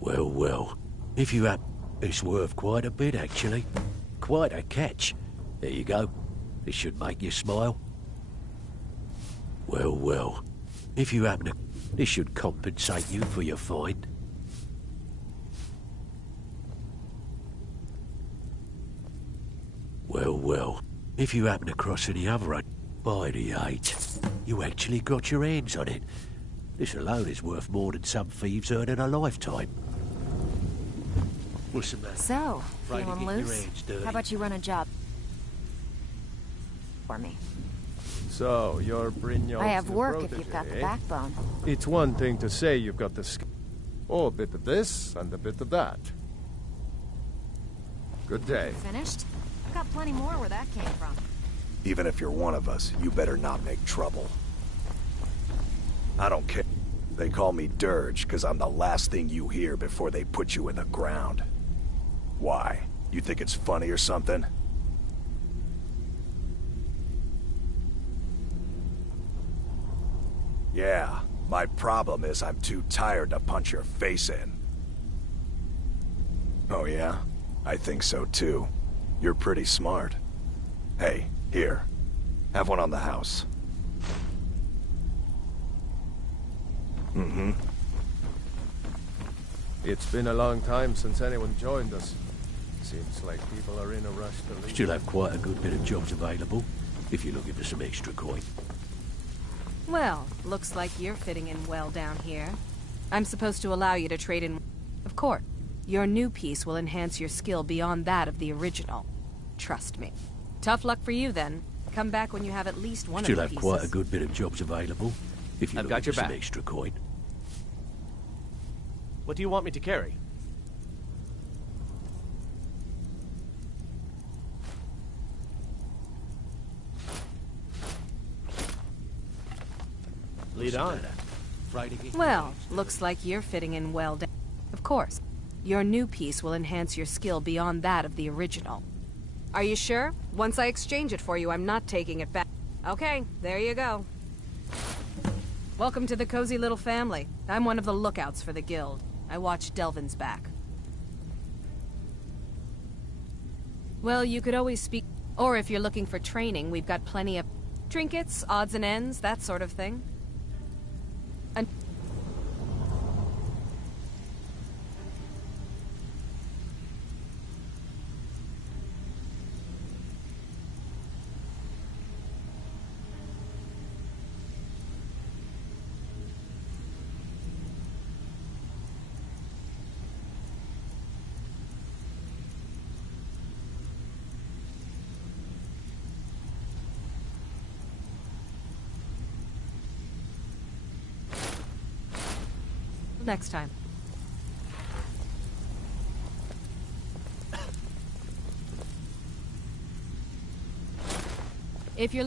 Well, well. If you have... It's worth quite a bit, actually. Quite a catch. There you go. This should make you smile. Well, well. If you happen to... This should compensate you for your find. Well, well. If you happen to cross any other... By the 8, you actually got your hands on it. This alone is worth more than some thieves earn in a lifetime. What's the matter? So, Afraid to feeling get your loose? hands dirty? How about you run a job for me? So, you're Brignol's I have new work protege, if you've got the eh? backbone. It's one thing to say you've got the a bit of this and a bit of that. Good day. Finished? I've got plenty more where that came from. Even if you're one of us, you better not make trouble. I don't care. They call me Dirge because I'm the last thing you hear before they put you in the ground. Why? You think it's funny or something? Yeah, my problem is I'm too tired to punch your face in. Oh yeah? I think so too. You're pretty smart. Hey, here. Have one on the house. Mm-hmm. It's been a long time since anyone joined us. Seems like people are in a rush to leave. Still have quite a good bit of jobs available, if you're looking for some extra coin. Well, looks like you're fitting in well down here. I'm supposed to allow you to trade in... Of course. Your new piece will enhance your skill beyond that of the original. Trust me. Tough luck for you, then. Come back when you have at least one Still of the have pieces. quite a good bit of jobs available, if you're I've looking got your for some back. extra coin. What do you want me to carry? Lead on. Well, looks like you're fitting in well down. Of course. Your new piece will enhance your skill beyond that of the original. Are you sure? Once I exchange it for you, I'm not taking it back. Okay, there you go. Welcome to the cozy little family. I'm one of the lookouts for the guild. I watch Delvin's back. Well, you could always speak... Or if you're looking for training, we've got plenty of... trinkets, odds and ends, that sort of thing. Next time. If you're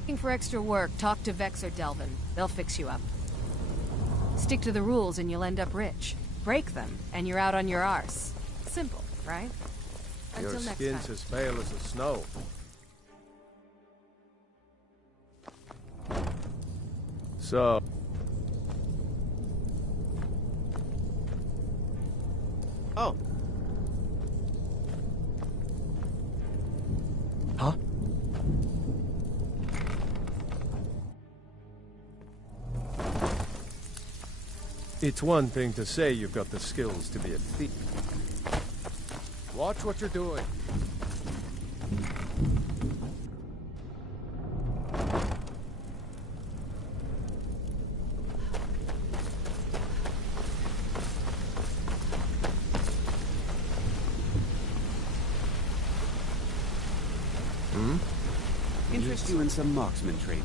looking for extra work, talk to Vex or Delvin. They'll fix you up. Stick to the rules and you'll end up rich. Break them and you're out on your arse. Simple, right? Your Until next skin's time. as pale as the snow. So... Oh. Huh? It's one thing to say you've got the skills to be a thief. Watch what you're doing. Interest you in some marksman training?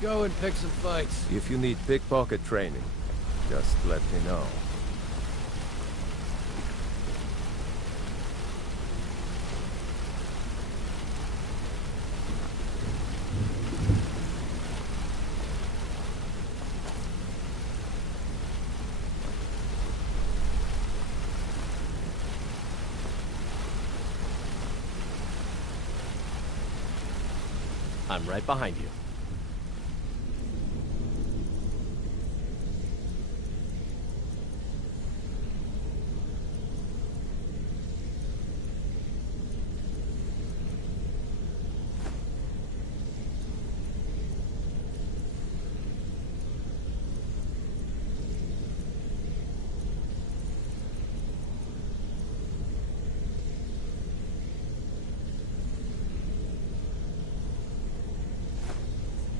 Go and pick some fights. If you need pickpocket training, just let me know. I'm right behind you.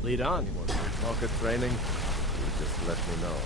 Lead on. Anyone need pocket training? You just let me know.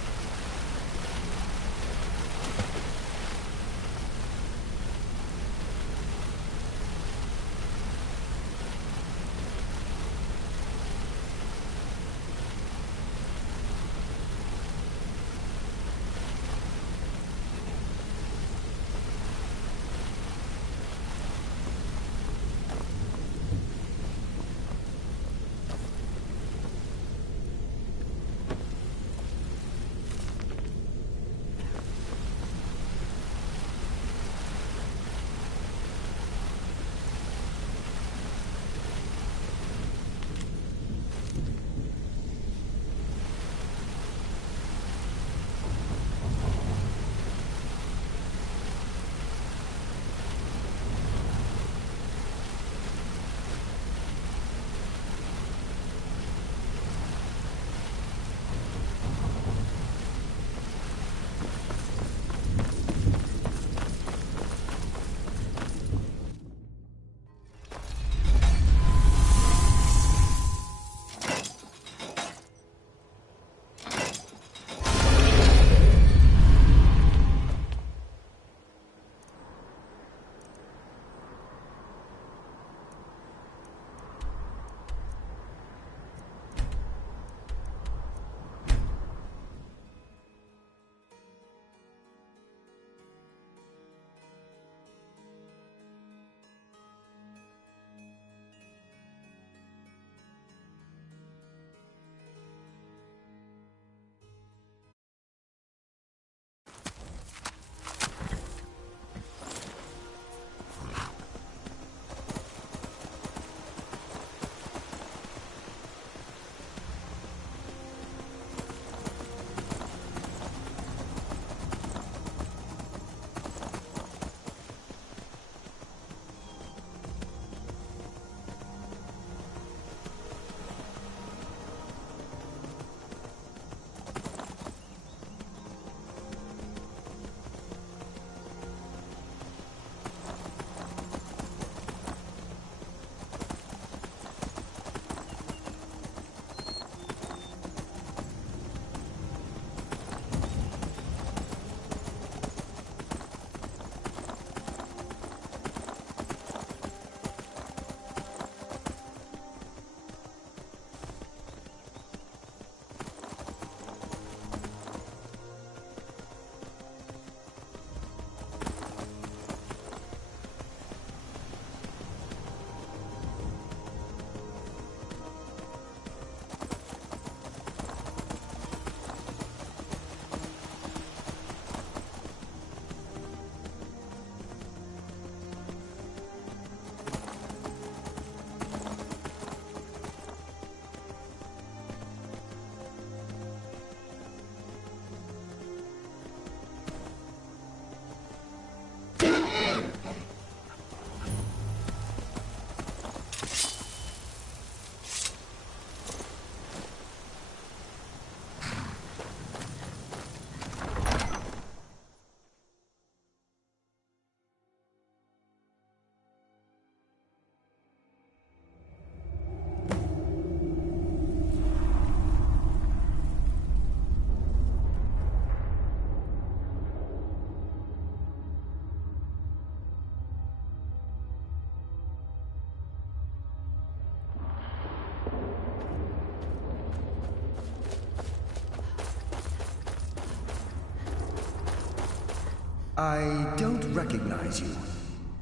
I don't recognize you,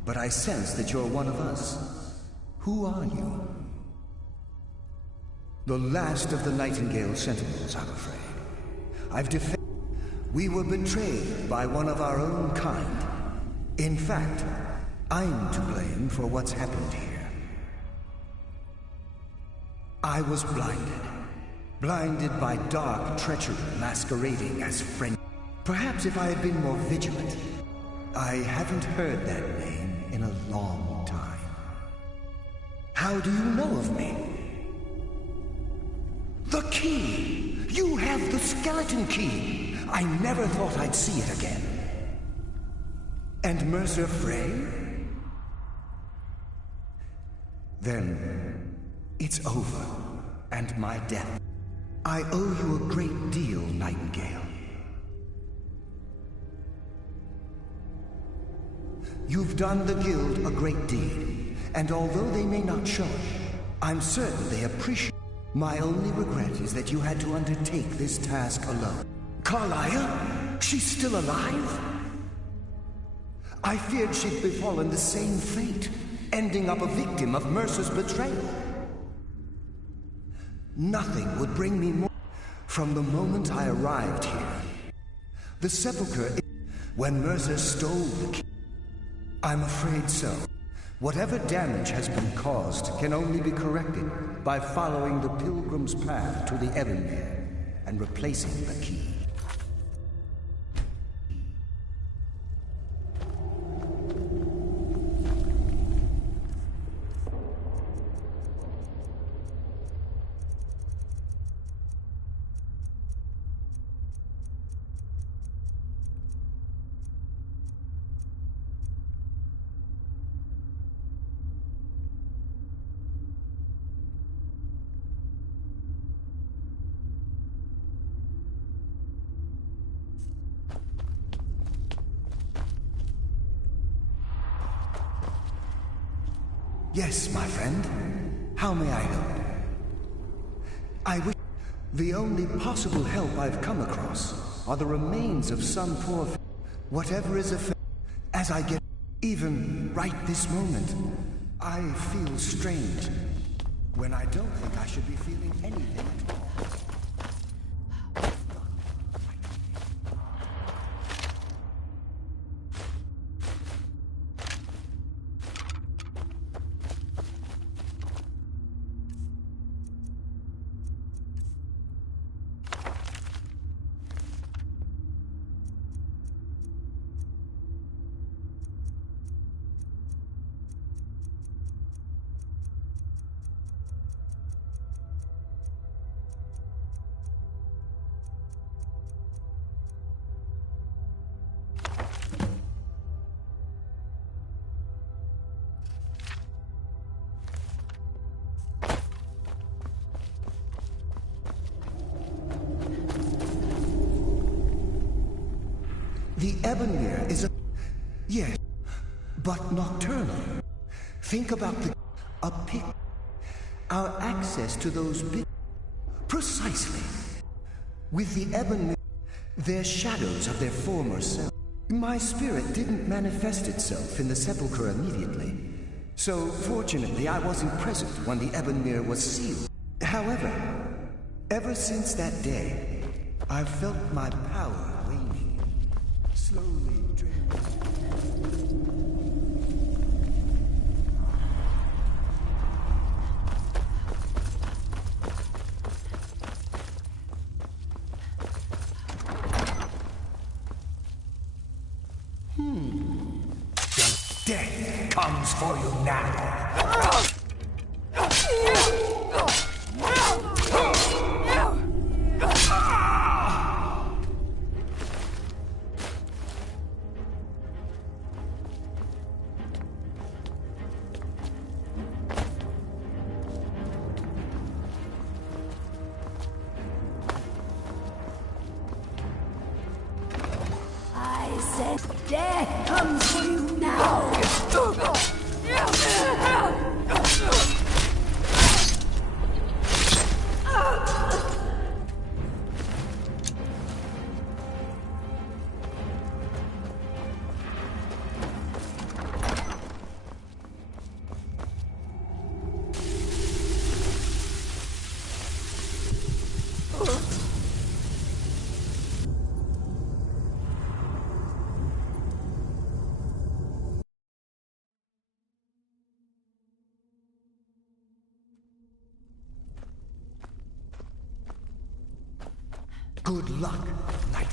but I sense that you're one of us. Who are you? The last of the Nightingale Sentinels, I'm afraid. We were betrayed by one of our own kind. In fact, I'm to blame for what's happened here. I was blinded. Blinded by dark treachery masquerading as friend. Perhaps if I had been more vigilant. I haven't heard that name in a long time. How do you know of me? The key! You have the skeleton key! I never thought I'd see it again. And Mercer Frey? Then it's over, and my death. I owe you a great deal, Nightingale. You've done the Guild a great deed, and although they may not show it, I'm certain they appreciate. My only regret is that you had to undertake this task alone. Carlia? She's still alive? I feared she'd befallen the same fate, ending up a victim of Mercer's betrayal. Nothing would bring me more. From the moment I arrived here, the sepulchre, when Mercer stole the key. I'm afraid so. Whatever damage has been caused can only be corrected by following the pilgrim's path to the Ebonmere and replacing the key. Yes, my friend. How may I help? I wish... The only possible help I've come across are the remains of some poor... Whatever is affected... As I get... Even right this moment, I feel strange. When I don't think I should be feeling anything at all. The Ebonmere is a... Yes, but nocturnal. Think about a pic... Our access to those bits... Precisely. With the Ebonmere, they're shadows of their former self. My spirit didn't manifest itself in the sepulchre immediately. So, fortunately, I wasn't present when the Ebonmere was sealed. However, ever since that day, I've felt my power waning. Slowly draining. The death comes for you now. Death comes for you now! Good luck, Night.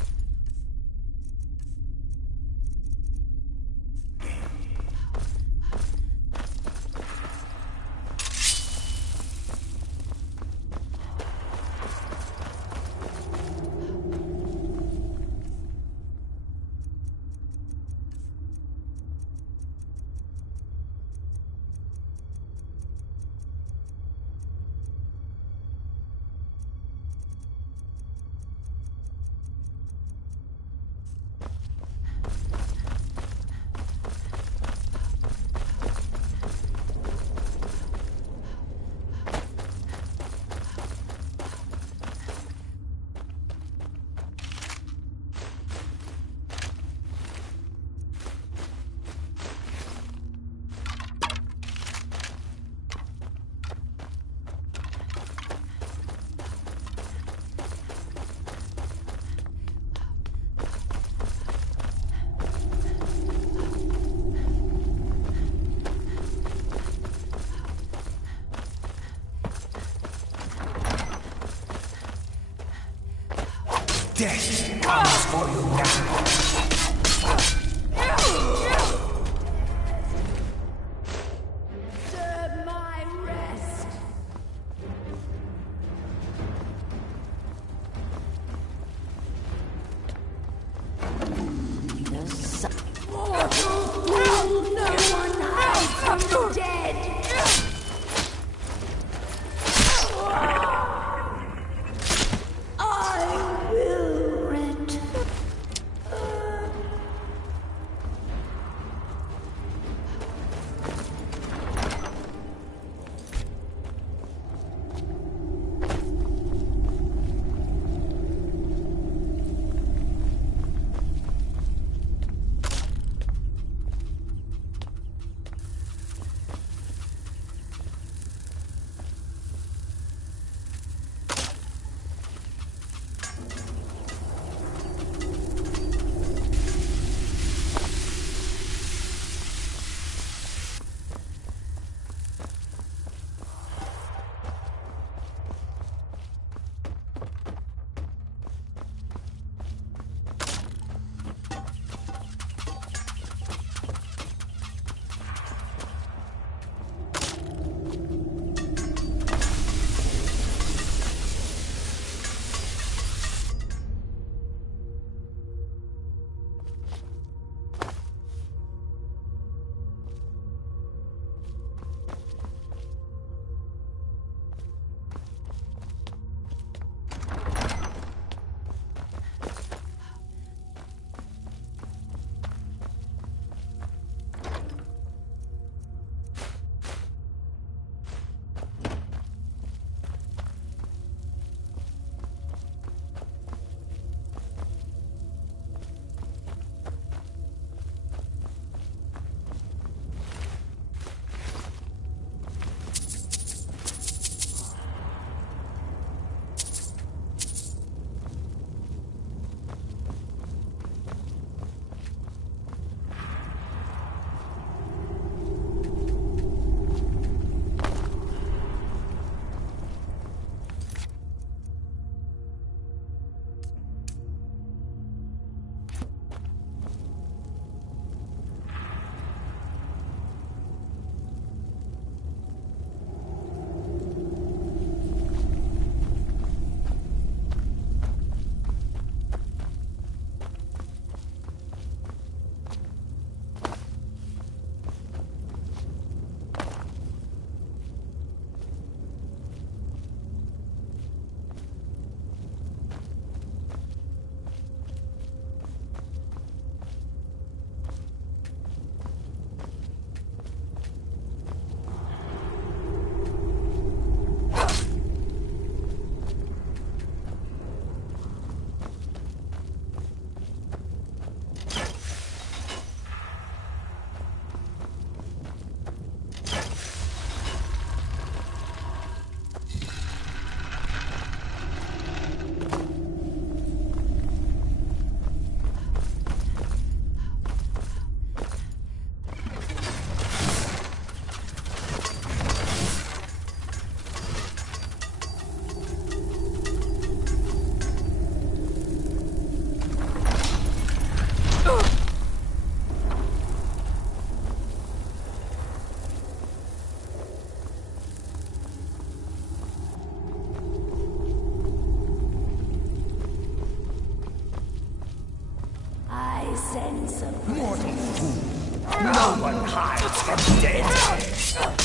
Death comes for you now. Serve my rest. Mortal fool, no one hides from the dead. I will return. Mortal fool. No one hides from death.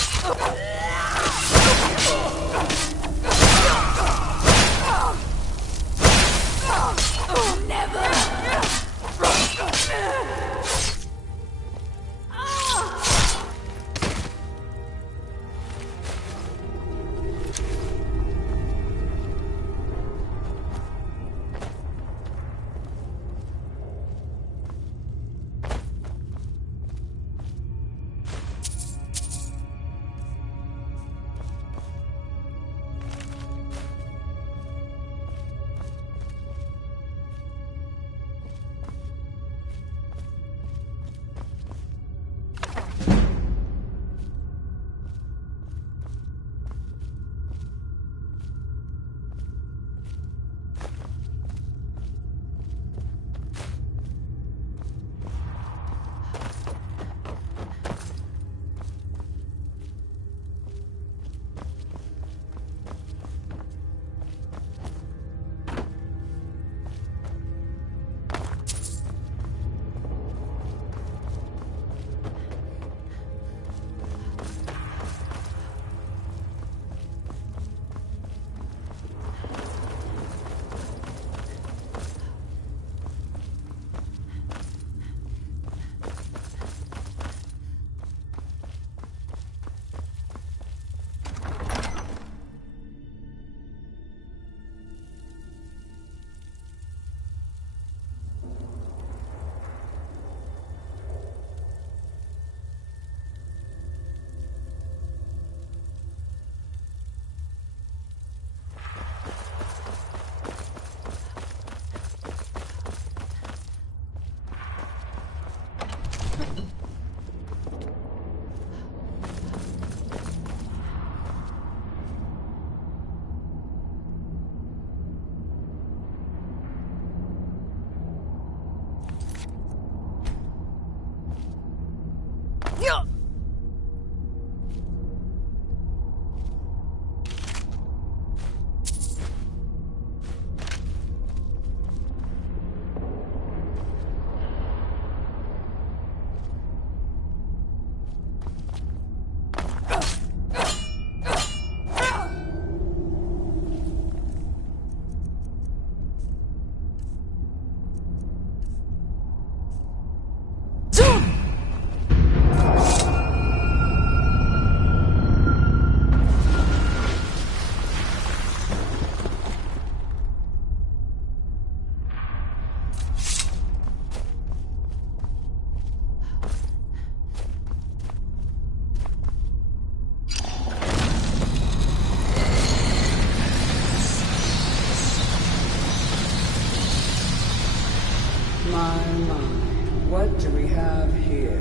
What do we have here?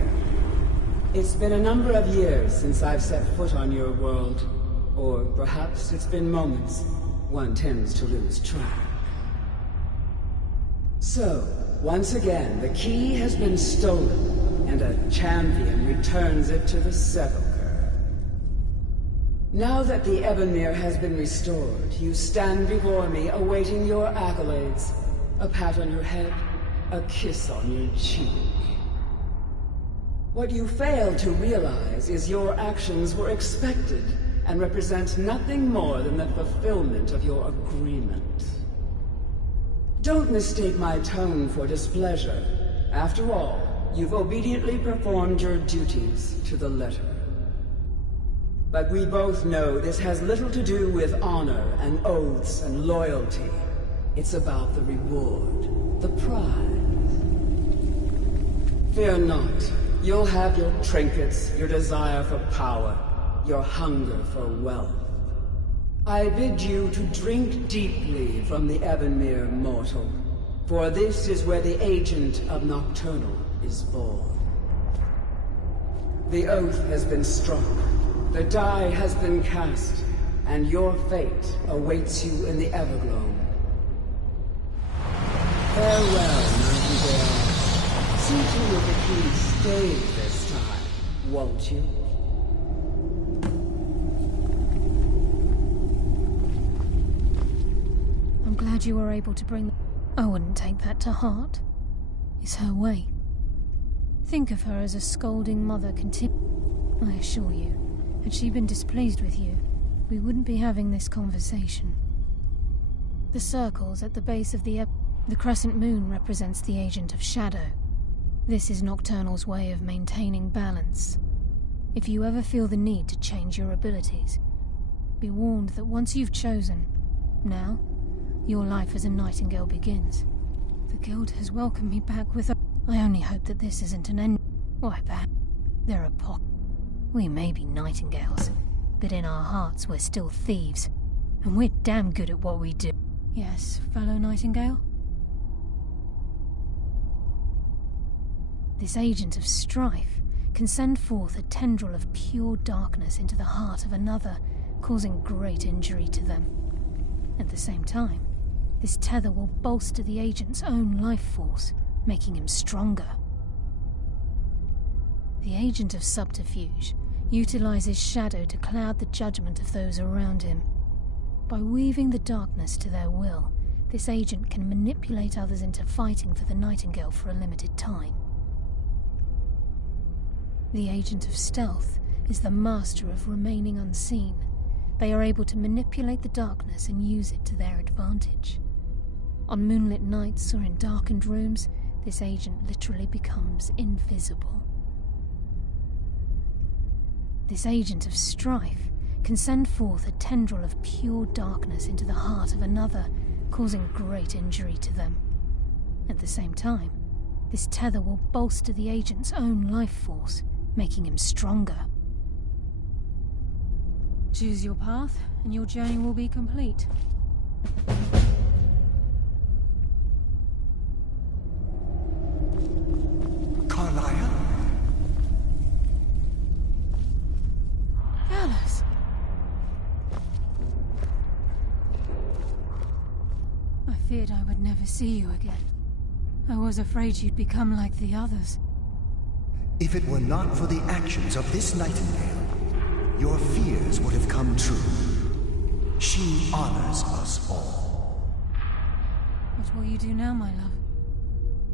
It's been a number of years since I've set foot on your world. Or perhaps it's been moments. One tends to lose track. So, once again, the key has been stolen, and a champion returns it to the sepulchre. Now that the Ebonmere has been restored, you stand before me awaiting your accolades. A pat on your head, a kiss on your cheek. What you fail to realize is your actions were expected and represent nothing more than the fulfillment of your agreement. Don't mistake my tone for displeasure. After all, you've obediently performed your duties to the letter. But we both know this has little to do with honor and oaths and loyalty. It's about the reward, the prize. Fear not. You'll have your trinkets, your desire for power, your hunger for wealth. I bid you to drink deeply from the Ebonmere, mortal, for this is where the agent of Nocturnal is born. The oath has been struck, the die has been cast, and your fate awaits you in the Evergloam. Farewell, Nightingale. See to it the key stays this time, won't you? I'm glad you were able to bring... I wouldn't take that to heart. It's her way. Think of her as a scolding mother I assure you, had she been displeased with you, we wouldn't be having this conversation. The circles at the base of the crescent moon represents the agent of shadow. This is Nocturnal's way of maintaining balance. If you ever feel the need to change your abilities, be warned that once you've chosen, now, your life as a Nightingale begins. The Guild has welcomed me back with a... I only hope that this isn't an end. Why, perhaps there are we may be Nightingales, but in our hearts we're still thieves, and we're damn good at what we do. Yes, fellow Nightingale? This agent of strife can send forth a tendril of pure darkness into the heart of another, causing great injury to them. At the same time, this tether will bolster the agent's own life force, making him stronger. The agent of subterfuge utilizes shadow to cloud the judgment of those around him. By weaving the darkness to their will, this agent can manipulate others into fighting for the Nightingale for a limited time. The agent of stealth is the master of remaining unseen. They are able to manipulate the darkness and use it to their advantage. On moonlit nights or in darkened rooms, this agent literally becomes invisible. This agent of strife can send forth a tendril of pure darkness into the heart of another, causing great injury to them. At the same time, this tether will bolster the agent's own life force, making him stronger. Choose your path, and your journey will be complete. Carlisle? Gallus! I feared I would never see you again. I was afraid you'd become like the others. If it were not for the actions of this Nightingale, your fears would have come true. She honors us all. What will you do now, my love?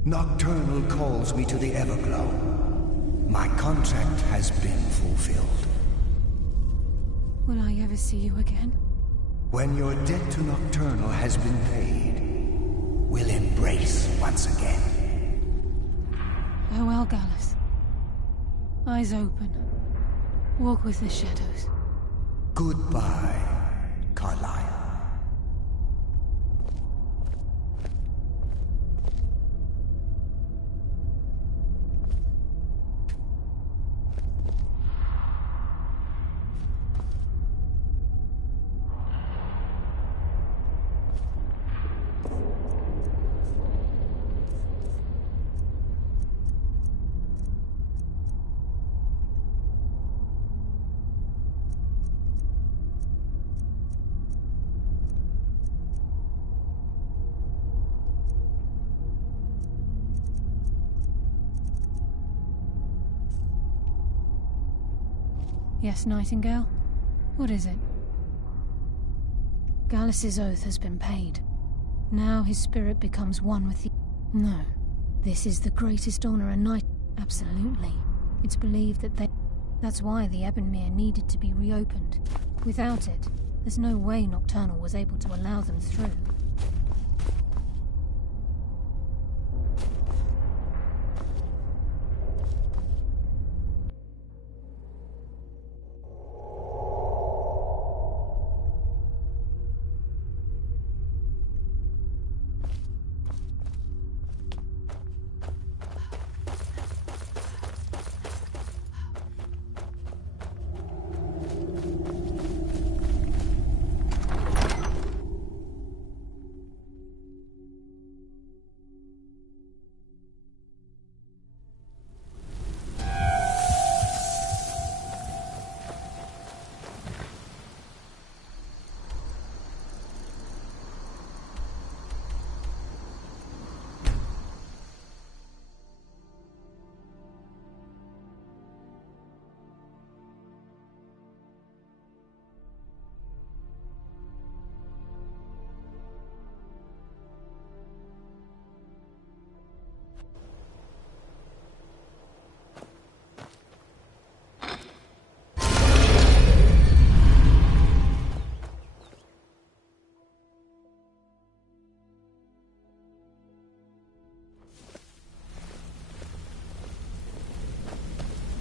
Nocturnal calls me to the Everglow. My contract has been fulfilled. Will I ever see you again? When your debt to Nocturnal has been paid, we'll embrace once again. Farewell, Gallus. Eyes open. Walk with the shadows. Goodbye, Carlisle. Yes, Nightingale? What is it? Gallus's oath has been paid. Now his spirit becomes one with the... No. This is the greatest honor a knight... Absolutely. It's believed that they... That's why the Ebonmere needed to be reopened. Without it, there's no way Nocturnal was able to allow them through.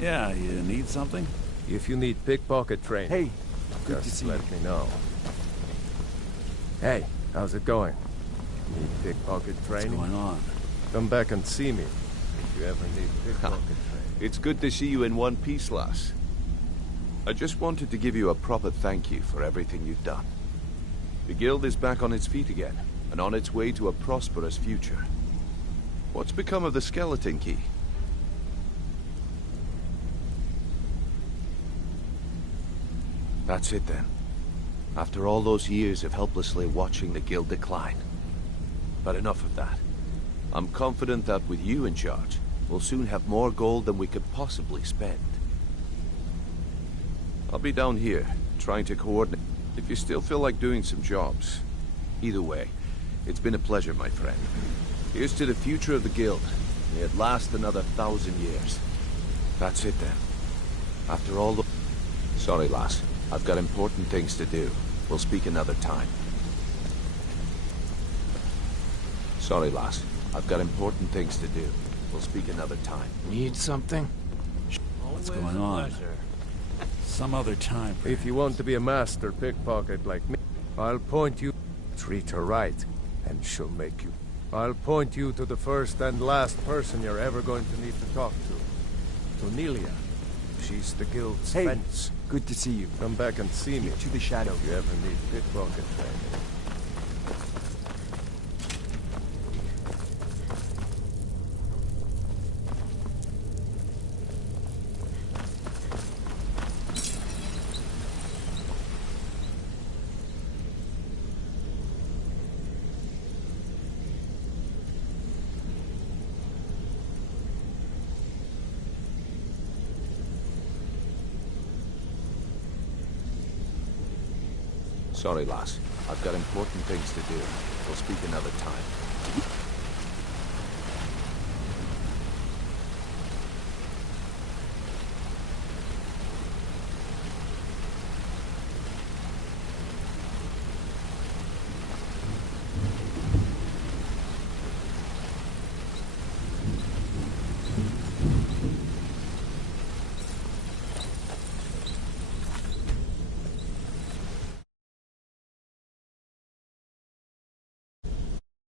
Yeah, you need something? If you need pickpocket training, hey, good to just see let me know. Hey, how's it going? Need pickpocket training? What's going on? Come back and see me if you ever need pickpocket training. It's good to see you in one piece, lass. I just wanted to give you a proper thank you for everything you've done. The guild is back on its feet again, and on its way to a prosperous future. What's become of the skeleton key? That's it then. After all those years of helplessly watching the guild decline. But enough of that. I'm confident that with you in charge, we'll soon have more gold than we could possibly spend. I'll be down here, trying to coordinate. If you still feel like doing some jobs. Either way, it's been a pleasure, my friend. Here's to the future of the guild. May it last another 1,000 years. That's it then. After all the... Sorry, lass. I've got important things to do. We'll speak another time. Sorry, lass. I've got important things to do. We'll speak another time. Need something? What's going on? Some other time. If you want to be a master pickpocket like me, I'll point you... Treat her right, and she'll make you... I'll point you to the first and last person you're ever going to need to talk to. To Nelia. She's the guild's fence. Good to see you. Come back and see me. To the shadow. If you ever need pickpocket training. Sorry, lass. I've got important things to do. We'll speak another time.